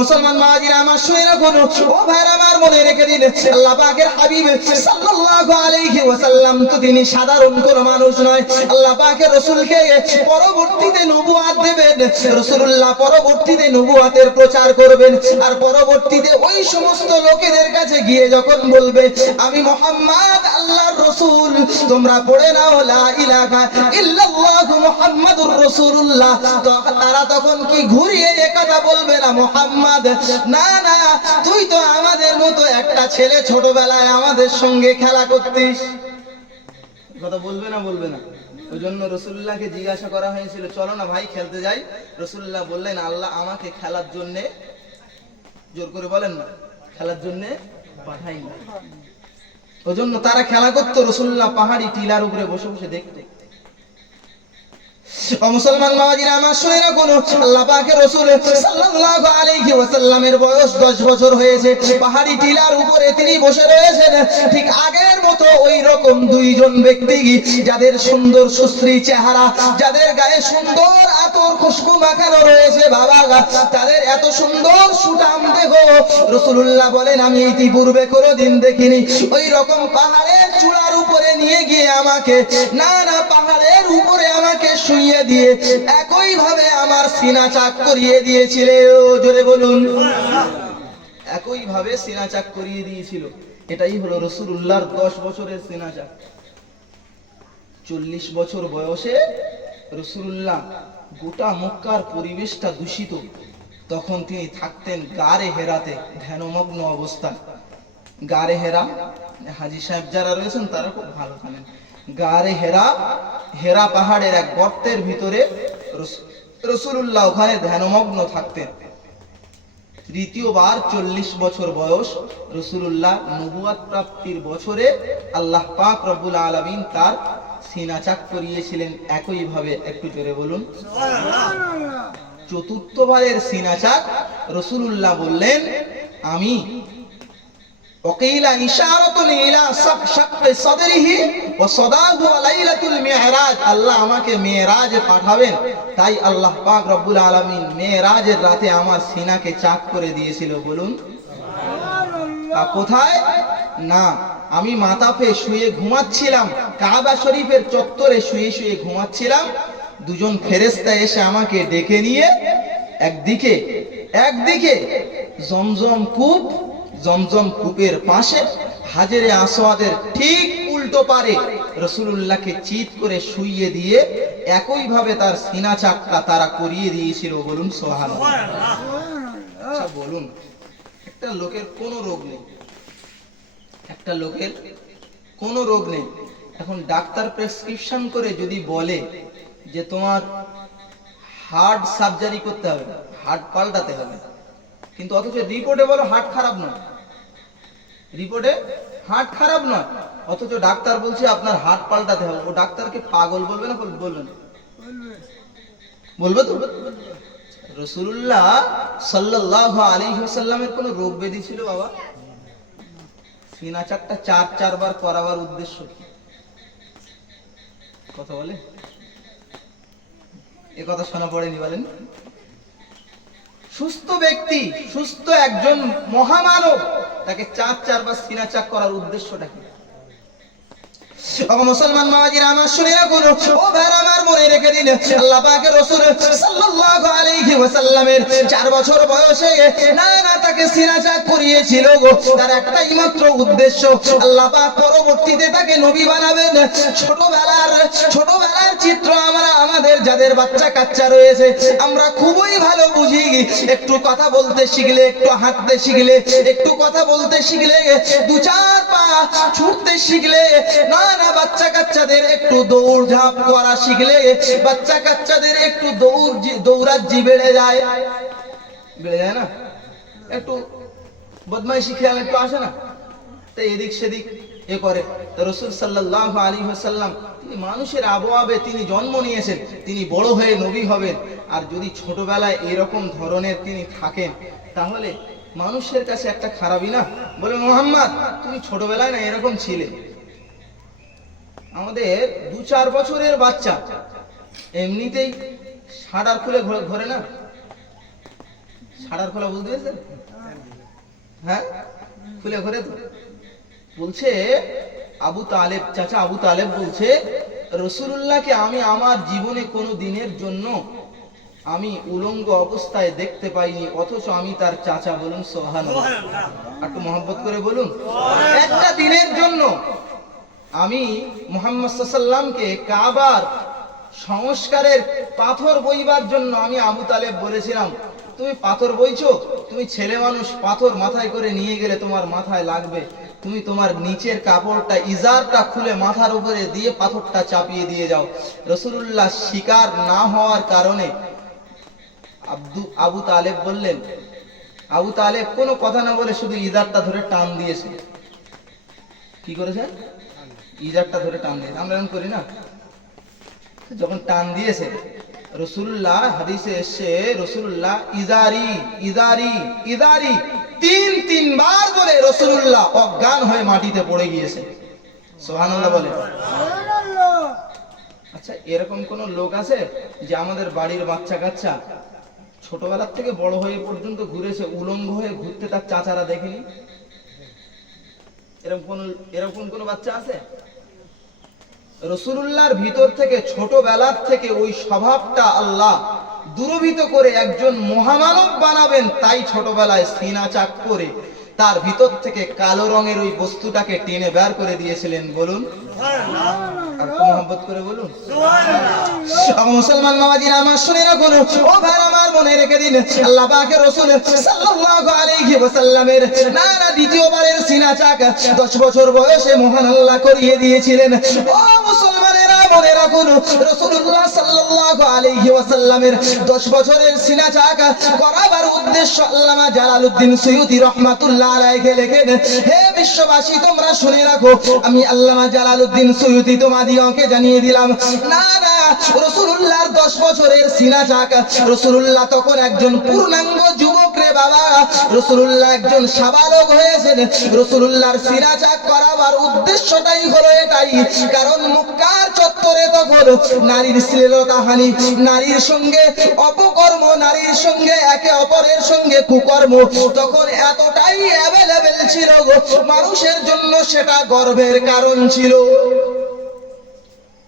মুসলমান মাজিরা আমার শুনে রাখুন, ও ভাইরা আমার মনে রেখে দিন, আল্লাহ পাকের হাবিব সাল্লাল্লাহু আলাইহি ওয়াসাল্লাম তো তিনি সাধারণ কোনো মানুষ নয়। আল্লাহ পাকের রাসূলকে পরবর্তীতে নবুয়ত দেবেন, রাসূলুল্লাহ পরবর্তীতে নবুয়তের প্রচার করবেন, আর পরবর্তীতে ওই সমস্ত লোকেদের কাছে গিয়ে যখন বলবে আমি মুহাম্মদ আল্লাহর রাসূল, তোমরা পড়ে নাও লা ইলাহা ইল্লাল্লাহু মুহাম্মাদুর রাসূলুল্লাহ। তো তারা তখন কি ঘুরিয়ে এ কথা বলবে না, মুহাম্মদ না না, তুই তো আমাদের মতো একটা ছেলে, ছোটবেলায় আমাদের সঙ্গে খেলা করতিস, কথা বলবে না বলবে না? ওই জন্য রাসূলুল্লাহকে জিজ্ঞাসা করা হয়েছিল, চলো না ভাই খেলতে যাই। রাসূলুল্লাহ বললেন, আল্লাহ আমাকে খেলার জন্য, জোর করে বলেন না, খেলার জন্য পাঠাইনি। ওই জন্য তারা খেলা করতো, রাসূলুল্লাহ পাহাড়ি টিলার উপরে বসে বসে দেখতো। ও মুসলমান বাবাজিরা আমার, শুনে রাখুন, আল্লাহ পাকের রাসূল সাল্লাল্লাহু আলাইহি ওয়াসাল্লামের বয়স 10 বছর হয়েছে। পাহাড়ি টিলার উপরে তিনি বসে রয়েছেন। ঠিক আগের মতো ওই রকম দুইজন ব্যক্তি, যাদের সুন্দর সুশ্রী চেহারা, যাদের গায়ে সুন্দর আতর খুশবু মাখানো রয়েছে, বাবা তাদের এত সুন্দর সুঠাম দেহ, রাসূলুল্লাহ বলেন আমি ইতিপূর্বে কোনোদিন দেখিনি। ওই রকম পাহাড়ের চূড়ার উপরে নিয়ে গিয়ে আমাকে, না না, পাহাড়ের উপরে আমাকে শুইয়ে দিয়ে একই ভাবে আমার সিনা চাক করিয়ে দিয়েছিল। জোরে বলুন, একই ভাবে সিনা চাক করিয়ে দিয়েছিল। এটাই হলো রাসূলুল্লাহর 10 বছরের সিনা চাক। 40 বছর বয়সে রাসূলুল্লাহ, গোটা মক্কার পরিবেশটা দূষিত, তখন তিনি থাকতেন গারে হেরাতে, ধ্যানমগ্ন অবস্থায়। গারে হেরা, হাজী সাহেব যারা রয়েছেন তারা খুব ভালো জানেন। গারে হেরা, হেরা পাহাড়ের এক গর্তের ভিতরে রাসূলুল্লাহ ওখানে ধ্যানমগ্ন থাকতেন। তৃতীয়বার 40 বছর বয়স রাসূলুল্লাহ নবুয়ত প্রাপ্তির বছরে আল্লাহ পাক রব্বুল আলামিন তার সিনা চাক করিয়েছিলেন একই ভাবে। একটু জোরে বলুন সুবহানাল্লাহ। চতুর্থবারের সিনা চাক রাসূলুল্লাহ বললেন, আমি ওয়াকিলা ইশারাতুন ইলা শাক্কি সাদরিহি ওয়া সাদাহু লাইলাতুল মিরাজ, আল্লাহ আমাকে মেরাজে পাঠাবেন, তাই আল্লাহ পাক রব্বুল আলামিন মেরাজের রাতে আমার সিনাকে চাক করে দিয়েছিল। বলুন সুবহানাল্লাহ। কোথায় না, আমি মাথা পেয়ে শুয়ে ঘুমাচ্ছিলাম, কাবা শরীফের চত্বরে শুয়ে শুয়ে ঘুমাচ্ছিলাম। দুজন ফেরেশতা এসে আমাকে ডেকে নিয়ে একদিকে জমজম কূপ, জমজম কূপের পাশে হাজরে আসওয়াদের ঠিক উল্টো পারে রাসূলুল্লাহকে চিৎ করে শুইয়ে দিয়ে একই ভাবে তার সিনা চাকটা তারা করিয়ে দিয়েছিল। বলুন সুবহানাল্লাহ। আচ্ছা বলুন, একটা লোকের কোনো রোগ নেই, একটা লোকের কোনো রোগ নেই, এখন ডাক্তার প্রেসক্রিপশন করে যদি বলে যে তোমার হার্ট সার্জারি করতে হবে, হার্ট পাল্টাতে হবে, কিন্তু অথচ রিপোর্টে বলো হার্ট খারাপ নয়, রিপোর্টে হার্ট খারাপ নয়, অথচ ডাক্তার বলছে আপনার হার্ট পাল্টাতে হবে, ও ডাক্তারকে পাগল বলবে না? বলবে না? বলবে তো। রাসূলুল্লাহ সাল্লাল্লাহু আলাইহি ওয়াসাল্লামের কোনো রোগ ব্যাধি ছিল বাবা? সিনা চাকটা 4 বার করাবার উদ্দেশ্য কি? কথা বলে, এ কথা শোনা পড়েনি? বলেন, সুস্থ ব্যক্তি, সুস্থ একজন মহামানব, তাকে 4 বার সিনা চাক করার উদ্দেশ্যটা কি? মুসলমান বাবাজিরা আমার, শুনে রাখুন, ও ভাই আমার, মনে রেখে দিন, আল্লাহ পাকের রাসূল সাল্লাল্লাহু আলাইহি ওয়াসাল্লামের 4 বছর বয়সে না না তাকে সিনা চাক করিয়েছিল গো। তার একটাই মাত্র উদ্দেশ্য, আল্লাহ পাক পরবর্তীতে তাকে নবী বানাবেন। ছোটবেলার চিত্র আমরা, আমাদের যাদের বাচ্চা কাচ্চা রয়েছে, আমরা খুবই ভালো বুঝি। একটু কথা বলতে শিখলে, একটু হাঁটতে শিখলে, একটু কথা বলতে শিখলে, 2-4 পা ছুটতে শিখলে, না না বাচ্চা কাচ্চাদের একটু দৌড় ঝাঁপ করা শিখলে, বাচ্চা কাচ্চাদের একটু দৌড়াজ্জি বেড়ে যায় না? একটু বদমাইশি খেয়াল একটু আসে না? তাই এদিক সেদিক এ করে। রাসূল সাল্লাল্লাহু আলাইহি ওয়াসাল্লাম, তিনি মানুষের আবহাওয়াবে তিনি জন্ম নিয়েছেন, তিনি বড় হয়ে নবী হবেন। আর যদি ছোটবেলায় এরকম ধরনের তিনি থাকেন, তাহলে মানুষের কাছে একটা খারাপই না? বলে মুহাম্মদ তুমি ছোটবেলায় না এরকম ছিলে। আমাদের 2-4 বছরের বাচ্চা এমনিতেই সাড়ার খুলে ঘরে না? সাড়ার খোলা বুঝতে পেরেছেন? হ্যাঁ, খুলে ঘরে তো। বলছে আবু তালেব, চাচা আবু তালেব বলছে, রাসূলুল্লাহকে আমি আমার জীবনে কোনো দিনের জন্য আমি উলঙ্গ অবস্থায় দেখতে পাইনি, অথচ আমি তার চাচা। বলুন সুবহানাল্লাহ। একটু মহব্বত করে বলুন, একটা দিনের জন্য আমি মুহাম্মদ সাল্লাল্লাহু আলাইহি ওয়াসাল্লামকে কাবার সংস্কারের পাথর বইবার জন্য আমি আবু তালেব বলেছিলাম, তুমি পাথর বইছো, তুমি ছেলে মানুষ, পাথর মাথায় করে নিয়ে গেলে তোমার মাথায় লাগবে, তুমি তোমার নিচের কাপড়টা ইজারটা খুলে মাথার উপরে দিয়ে পাথরটা চাপিয়ে দিয়ে যাও। রাসূলুল্লাহ শিকার না হওয়ার কারণে আবু তালেব বললেন, আবু তালেব কোনো কথা না বলে শুধু ইজারটা ধরে টান দিয়েছে। কি করেছে? ইজারটা ধরে টান দিয়েছে। আমরা এরকম করি না? যখন টান দিয়েছে, রাসূলুল্লাহ হাদিসে এসেছে, রাসূলুল্লাহ ইজারি ইজারি ইজারি তিনবার বলে রাসূলুল্লাহ অজ্ঞান হয়ে মাটিতে পড়ে গিয়েছে। সুবহানাল্লাহ বলে। আচ্ছা, এরকম কোন লোক আছে যে আমাদের বাড়ির বাচ্চা কাচ্চা ছোটবেলার থেকে বড় হয়ে পর্যন্ত ঘুরেছে, উলঙ্গ হয়ে ঘুরতে তার চাচারা দেখেনি? এরকম কোন বাচ্চা আছে? রাসূলুল্লাহর ভিতর থেকে ছোটবেলার থেকে ওই স্বভাবটা আল্লাহ দূরভীত করে একজন মহামানব বানাবেন, তাই ছোটবেলায় সিনা চাক করে তার ভিতর থেকে কালো রঙের ওই বস্তুটাকে টেনে বের করে দিয়েছিলেন। বলুন সুবহানাল্লাহ। আর মোহাম্মত করে বলুন সুবহানাল্লাহ। মুসলমান মামাজিরা আমার শুনে রাখুন, ও ভাই আমার মনে রেখে দিন, আল্লাহ পাকের রাসূল সাল্লাল্লাহু আলাইহি ওয়াসাল্লামের নানা দ্বিতীয়বারের সিনা চাক 10 বছর বয়সে মহান আল্লাহ করিয়ে দিয়েছিলেন। ও মুসলমানেরা মনে রাখুন, রাসূলুল্লাহ সাল্লাল্লাহু আলাইহি ওয়াসাল্লামের 10 বছরের সিনা চাক করাবার উদ্দেশ্য আল্লামা জালালউদ্দিন সুয়ুতী রাহমাতুল্লাহ আলাইহি লেখেন, হে বিশ্ববাসী তোমরা শুনে রাখো, আমি আল্লামা জালালউদ্দিন সুয়ুতী তোমাদিওকে জানিয়ে দিলাম, না না, রাসূলুল্লাহর 10 বছরের সিনা চাক, রাসূলুল্লাহ তখন একজন পূর্ণাঙ্গ যুবক রে বাবা, রাসূলুল্লাহ একজন সাবালক হয়েছেন। রাসূলুল্লাহর সিনা চাক করাবার উদ্দেশ্যটাই হলো এটাই, কারণ মক্কার চত্বরে তখন নারীর শ্লীলতাহানি, নারীর সঙ্গে অপকর্ম, নারীর সঙ্গে একে অপরের সঙ্গে কুকর্ম তখন এতটাই অ্যাভেলেবেল ছিল, মানুষের জন্য সেটা গর্বের কারণ ছিল।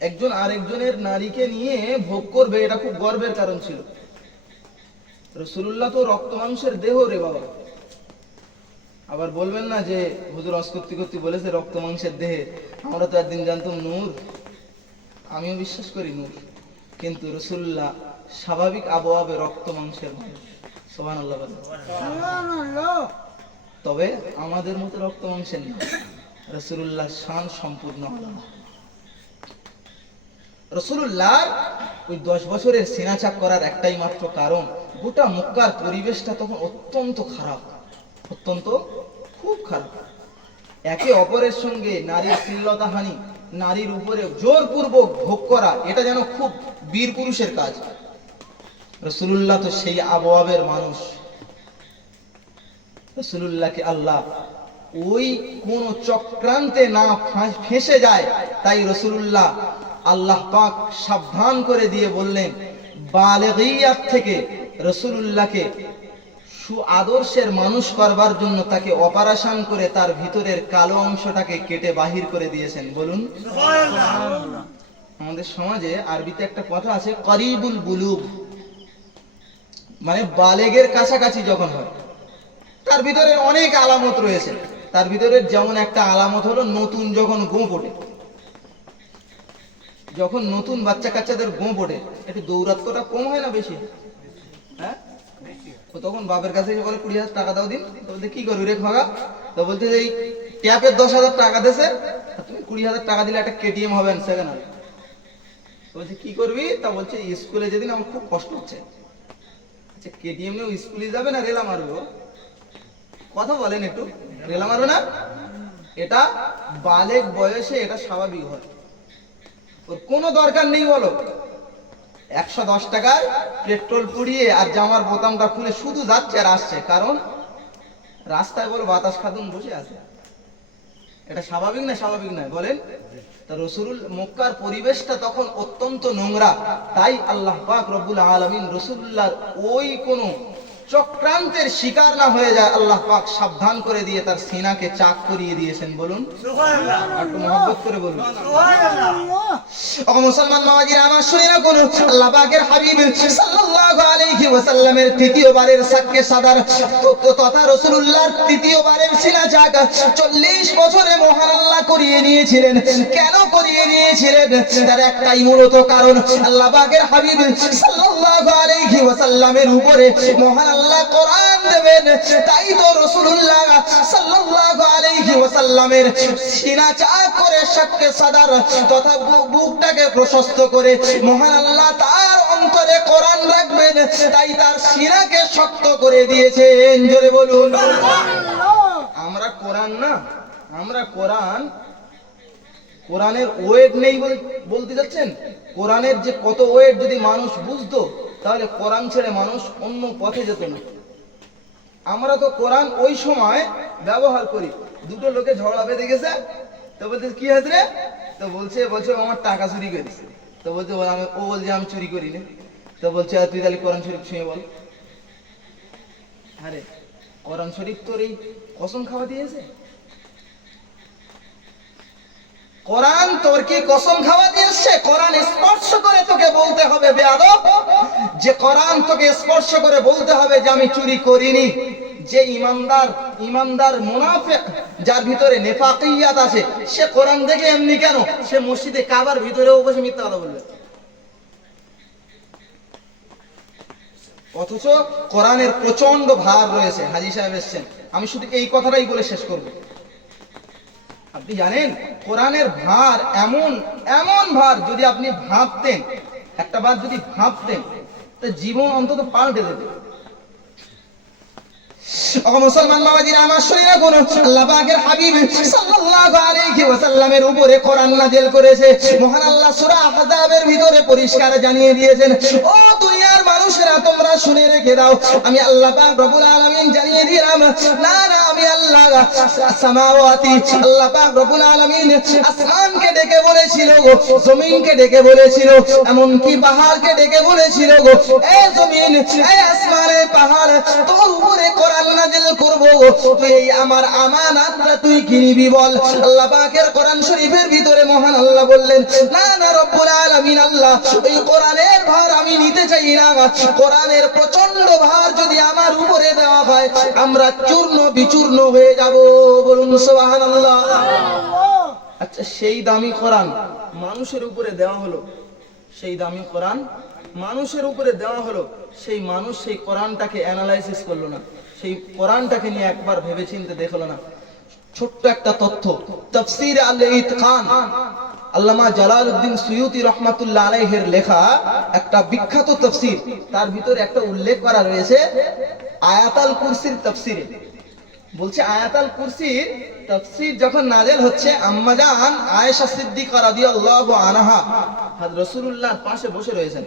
একজন আরেকজনের নারীকে নিয়ে ভোগ করবে, এটা খুব গর্বের কারণ ছিল। রাসূলুল্লাহ তো রক্ত মাংসের দেহ রে বাবা। আবার বলবেন না যে হুজুর অস্কর্তি করতে বলেছে রক্ত মাংসের দেহে, আমরা তো একদিন জানতাম নূর। আমিও বিশ্বাস করি নূর, কিন্তু রাসূলুল্লাহ স্বাভাবিক আবহাওয়ায় রক্ত মাংসের মানুষ। সুবহানাল্লাহ সুবহানাল্লাহ। তবে আমাদের মতো রক্ত মাংসের না, রাসূলুল্লাহ শান সম্পূর্ণ আলাদা। রাসূলুল্লাহর ওই 10 বছরের সিনা চাক করার একটাই মাত্র কারণ, গোটা মক্কার পরিবেশটা তখন অত্যন্ত খারাপ, অত্যন্ত খুব খারাপ। একে অপরের সঙ্গে নারীর শ্লীলতাহানি, নারীর উপরে জোরপূর্বক ভোগ করা, এটা যেন খুব বীর পুরুষের কাজ। রাসূলুল্লাহ তো সেই আবহাওয়ার মানুষ। রাসূলুল্লাহকে আল্লাহ ওই কোন চক্রান্তে না ফেঁসে যায়, তাই রাসূলুল্লাহ আল্লাহ পাক সাবধান করে দিয়ে বললেন, বালেগিয়াত থেকে রাসূলুল্লাহকে সুআদর্শের মানুষ করবার জন্য তাকে অপারেশন করে তার ভিতরের কালো অংশটাকে কেটে বাহির করে দিয়েছেন। বলুন সুবহানাল্লাহ। আমাদের সমাজে আরবিতে একটা কথা আছে, করিবুল বুলুগ, মানে বালেগের কাছাকাছি যখন হয়, তার ভিতরে অনেক আলামত রয়েছে। তার ভিতরে যেমন একটা আলামত হলো নতুন যখন গোঁপ ওঠে, যখন নতুন বাচ্চা কাচ্চাদের গোঁপ ওঠে, একটু দৌরাত্মটা কম হয় না বেশি? হ্যাঁ, তো তখন বাপের কাছে বলে 20,000 টাকা দাও দিন। তো বলতে কি করবি রে খাগা? তো বলতে এই ট্যাপের 10,000 টাকা দেছে, তুমি 20,000 টাকা দিলে একটা কেটিএম হবে সেকেন্ড হ্যান্ড। বলছে কি করবি? তা বলছে স্কুলে যেদিন আমার খুব কষ্ট হচ্ছে। আচ্ছা, কেটিএম নিয়ে স্কুলে যাবে না রেলা মারবে? কথা বলেন একটু, রেলা মারবে না? এটা বালেগ বয়সে এটা স্বাভাবিক হয়, ওর কোনো দরকার নেই। বলো 110 টাকার পেট্রোল পুড়িয়ে আর জামার বোতামটা খুলে শুধু যাচ্ছে আর আসছে, কারণ রাস্তায় বলো বাতাস খাতুন বসে আছে। এটা স্বাভাবিক না স্বাভাবিক নয় বলেন? তা রাসূল মক্কার পরিবেশটা তখন অত্যন্ত নোংরা, তাই আল্লাহ পাক রব্বুল আলামিন রাসূলুল্লাহর ওই কোনো চক্রান্তের শিকার না হয়ে যায়, আল্লাহ পাক সাবধান করে দিয়ে তার সিনাকে চাক করিয়ে দিয়েছেন। বলুন সুবহানাল্লাহ, একটু মহব্বত করে বলুন সুবহানাল্লাহ। ও মুসলমান মাওয়াজিরা আমার, শুনে রাখুন, আল্লাহ পাকের হাবিব সাল্লাল্লাহু আলাইহি ওয়াসাল্লামের তৃতীয়বারের সাক্কে সাদার তথা রাসূলুল্লাহর তৃতীয়বারের সিনা চাক 40 বছরে মহান আল্লাহ করিয়ে নিয়েছিলেন। কেন করিয়ে নিয়েছিলেন? তার একটাই মূলত কারণ, আল্লাহ পাকের হাবিব সাল্লাল্লাহু আলাইহি ওয়াসাল্লামের উপরে মহান আল্লাহ কোরআন দেবেন। তাই তো রাসূলুল্লাহ সাল্লাল্লাহু আলাইহি ওয়াসাল্লামের সিনা চাক করে সাক্কে সাদার তথা বুকটাকে প্রশস্ত করে মহান আল্লাহ তার অন্তরে কোরআন রাখবেন। তাই তার সিনাকে শক্ত করে দিয়েছেন। জোরে বলুন আমরা কোরআন না, আমরা কোরআনের ওয়েট নেই বলতে যাচ্ছেন। কোরআনের যে কত ওয়েট যদি মানুষ বুঝতো, তাহলে কোরআন ছেড়ে মানুষ অন্য পথে যেত না। আমরা তো কোরআন ওই সময় ব্যবহার করি, দুটো লোকে ঝগড়া বেঁধে গেছে, তো বলছে কি হয়েছে রে, তো বলছে আমার টাকা চুরি করেছে। তো বলছে ও বলছে আমি চুরি করিনি। তো বলছে তুই তাহলে কোরআন শরীফ ছুঁয়ে বল। আরে কোরআন শরীফ তোর এই কসম খাওয়া দিয়েছে? কোরআন তোর কি কসম খাওয়া দিয়েছে? কোরআন স্পর্শ করে তোকে বলতে হবে বেয়াদব, যে কোরআন তোকে স্পর্শ করে বলতে হবে যে আমি চুরি করিনি। যে ইমানদার মুনাফিক, যার ভিতরে নেফাকিয়াত আছে, সে কোরআন দেখে এমনি কেন, সে মসজিদে কাবার ভিতরেও বসে মিথ্যা কথা বলবে। অথচ কোরআনের প্রচন্ড ভার রয়েছে। হাজী সাহেব এসেছেন, আমি শুধু এই কথাটাই বলে শেষ করব। আপনি জানেন কোরআনের ভার এমন ভার, যদি আপনি ভাবতেন, একটা বার যদি ভাবতেন, তো জীবন অন্তত পাল্টে যেত। মুসলমান বাবাজিরা আমার, শুনে রাখুন, আল্লাহ পাকের হাবিব সাল্লাল্লাহু আলাইহি ওয়াসাল্লামের উপরে কোরআন নাযিল করেছে। মহান আল্লাহ সূরা আহজাবের ভিতরে পরিষ্কার জানিয়ে দিয়েছেন, ও দুনিয়ার মানুষেরা তোমরা শুনে রেখে দাও, আমি আল্লাহ পাক রব্বুল আলামিন জানিয়ে দিলাম, না আমি আল্লাহ সামাওয়াতি, আল্লাহ পাক রব্বুল আলামিন আসমানকে ডেকে বলেছিল, জমিনকে ডেকে বলেছিল, এমনকি পাহাড়কে ডেকে বলেছিল, এ জমিন, এ আসমানে, পাহাড়, তোর উপরে কোরআন নাযিল করব, তুই এই আমার আমানাতটা তুই কি নিবি বল। আল্লাহ পাকের কোরআন শরীফের ভিতরে মহান আল্লাহ বললেন, না রব্বুল আলামিন, আল্লাহ ওই কোরআনের ভার আমি নিতে চাই না। কোরআনের প্রচন্ড ভার যদি আমার উপরে দেওয়া হয়, আমরা চূর্ণ বিচূর্ণ হয়ে যাব। বলুন সুবহানাল্লাহ। আচ্ছা, সেই দামি কোরআন মানুষের উপরে দেওয়া হলো, সেই দামি কোরআন মানুষের উপরে দেওয়া হলো, সেই মানুষ সেই কোরআনটাকে অ্যানালাইসিস করলো না, সেই কোরআনটাকে নিয়ে একবার ভেবেচিন্তে দেখলো না। ছোট্ট একটা তথ্য, তাফসীর আল-ইতকান, আল্লামা জালালউদ্দিন সুয়ুতি রহমাতুল্লাহ আলাইহির লেখা একটা বিখ্যাত তাফসীর, তার ভিতরে একটা উল্লেখ করা রয়েছে আয়াতুল কুরসির তাফসীরে। বলছে আয়াতুল কুরসির তাফসীর যখন নাযিল হচ্ছে, আম্মা জান আয়েশা সিদ্দিকা রাদিয়াল্লাহু আনহা রাসূলুল্লাহর পাশে বসে রয়েছেন।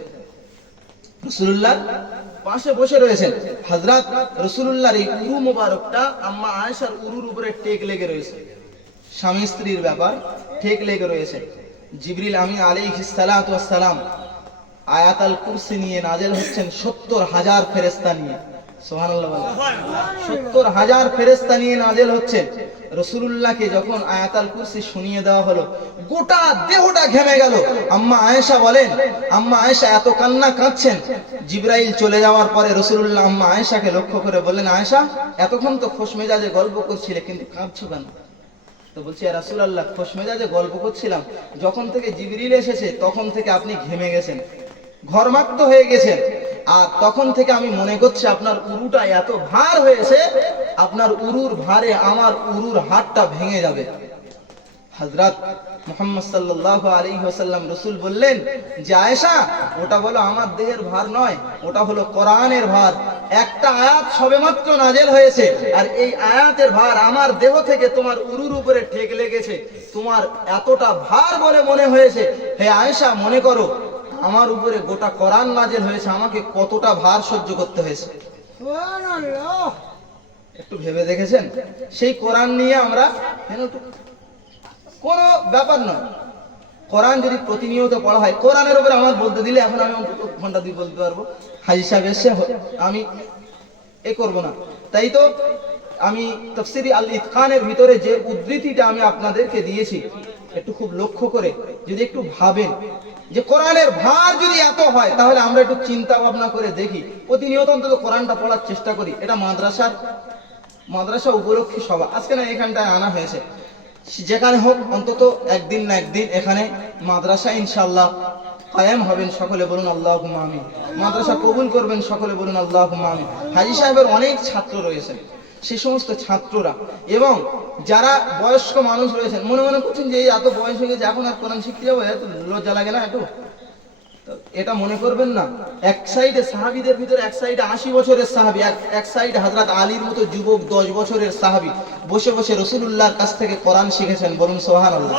রাসূলুল্লাহর পাশে বসে রয়েছেন। হযরত রাসূলুল্লাহর এই উরু মোবারকটা আম্মা আয়েশার উরুর উপরে টেক লেগে রয়েছে। স্বামী স্ত্রীর ব্যাপার, টেক লেগে রয়েছে। জিবরিল আমিন আলাইহিস সালাতু ওয়াস সালাম আয়াতুল কুরসি নিয়ে নাযিল হচ্ছেন ৭০,০০০ ফেরেশতা নিয়ে। সুবহানাল্লাহ, ৭০,০০০ ফেরেশতা নিয়ে নাযিল হচ্ছে। রাসূলুল্লাহকে যখন আয়াতুল কুরসি শুনিয়ে দেওয়া হলো, গোটা দেহটা ঘেমে গেল। আম্মা আয়েশা বলেন, আম্মা আয়েশা এত কান্না কাঁদছেন। জিবরাইল চলে যাওয়ার পরে রাসূলুল্লাহ আম্মা আয়েশাকে লক্ষ্য করে বললেন, আয়েশা, এতক্ষণ তো খোশ মেজাজে গল্প করছিলে, কিন্তু কাঁদছো কেন? তো বলছি, ইয়া রাসূলুল্লাহ, খোশ মেজাজে গল্প করছিলাম, যখন থেকে জিবরিল এসেছে তখন থেকে আপনি ঘেমে গেছেন, ঘর্মাক্ত হয়ে গেছেন, আর তখন থেকে আমি মনে করছি আপনার উরুটা এত ভার হয়েছে, আপনার উরুর ভারে আমার উরুর হাড়টা ভেঙে যাবে। হযরত মুহাম্মদ সাল্লাল্লাহু আলাইহি ওয়াসাল্লাম রাসূল বললেন যে, আয়েশা, ওটা বলো আমার দেহের ভার নয়, ওটা হলো কোরআনের ভার। একটা আয়াত সবেমাত্র নাযিল হয়েছে, আর এই আয়াতের ভার আমার দেহ থেকে তোমার উরুর উপরে ঠেক লেগেছে, তোমার এতটা ভার বলে মনে হয়েছে। হে আয়েশা, মনে করো আমার উপরে গোটা কোরআন নাযিল হয়েছে, আমাকে কতটা ভার সহ্য করতে হয়েছে। সুবহানাল্লাহ। একটু ভেবে দেখেছেন? সেই কোরআন নিয়ে আমরা কোনো ব্যাপার নয়, কোরআন যদি প্রতিনিয়ত পড়া হয়, কোরআনের উপরে আমার বলতে দিলে এখন আমি ঘন্টা 2 বলতে পারবো। হাজী সাহেব এসে আমি এ করব না। তাই তো আমি তাফসীরে আল ইতকানের ভিতরে যে উদ্ধৃতিটা আমি আপনাদেরকে দিয়েছি, একটু খুব লক্ষ্য করে যদি একটু ভাবেন যে কোরআনের ভার যদি এত হয়, তাহলে আমরা একটু চিন্তা ভাবনা করে দেখি, প্রতিনিয়ত অন্তত কোরআনটা পড়ার চেষ্টা করি। এটা মাদ্রাসা উপলক্ষে সভা আজকে না এখানটায় আনা হয়েছে, যেখানে হোক অন্তত একদিন না একদিন এখানে মাদ্রাসা ইনশাআল্লাহ কায়েম হবেন। সকলে বলুন আল্লাহুম্মা আমিন। মাদ্রাসা কবুল করবেন, সকলে বলুন আল্লাহুম্মা আমিন। হাজী সাহেবের অনেক ছাত্র রয়েছেন, সেই সমস্ত ছাত্ররা এবং যারা বয়স্ক মানুষ রয়েছেন, মনে মনে করছেন যে এই এত বয়স হয়ে গেছে, এখন আর কোরআন শিখতে যাবো, এত লজ্জা লাগে না একটু? এটা মনে করবেন না। এক সাইডে সাহাবীদের ভিতরে এক সাইডে 80 বছরের সাহাবী, এক সাইডে হযরত আলীর মতো যুবক 10 বছরের সাহাবী বসে বসে রাসূলুল্লাহর কাছ থেকে কোরআন শিখেছেন। বলুন সুবহানাল্লাহ।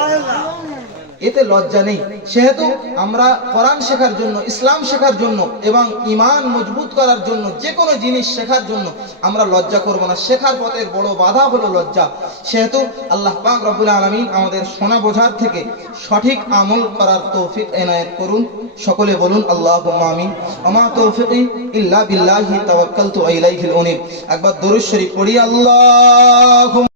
এতে লজ্জা নেই। সেহেতু আমরা কোরআন শেখার জন্য, ইসলাম শেখার জন্য এবং ঈমান মজবুত করার জন্য, যে কোনো জিনিস শেখার জন্য আমরা লজ্জা করব না। শেখার পথের বড় বাধা হলো লজ্জা। সেহেতু আল্লাহ পাক রব্বুল আলামিন আমাদের শোনা বোঝার থেকে সঠিক আমল করার তৌফিক এনায়েত করুন। সকলে বলুন আল্লাহুম্মা আমিন। আমা তৌফিকি ইল্লা বিল্লাহি তাওয়াক্কালতু ইলাইহিল উনীব। একবার দরুদ শরীফ পড়ি। আল্লাহ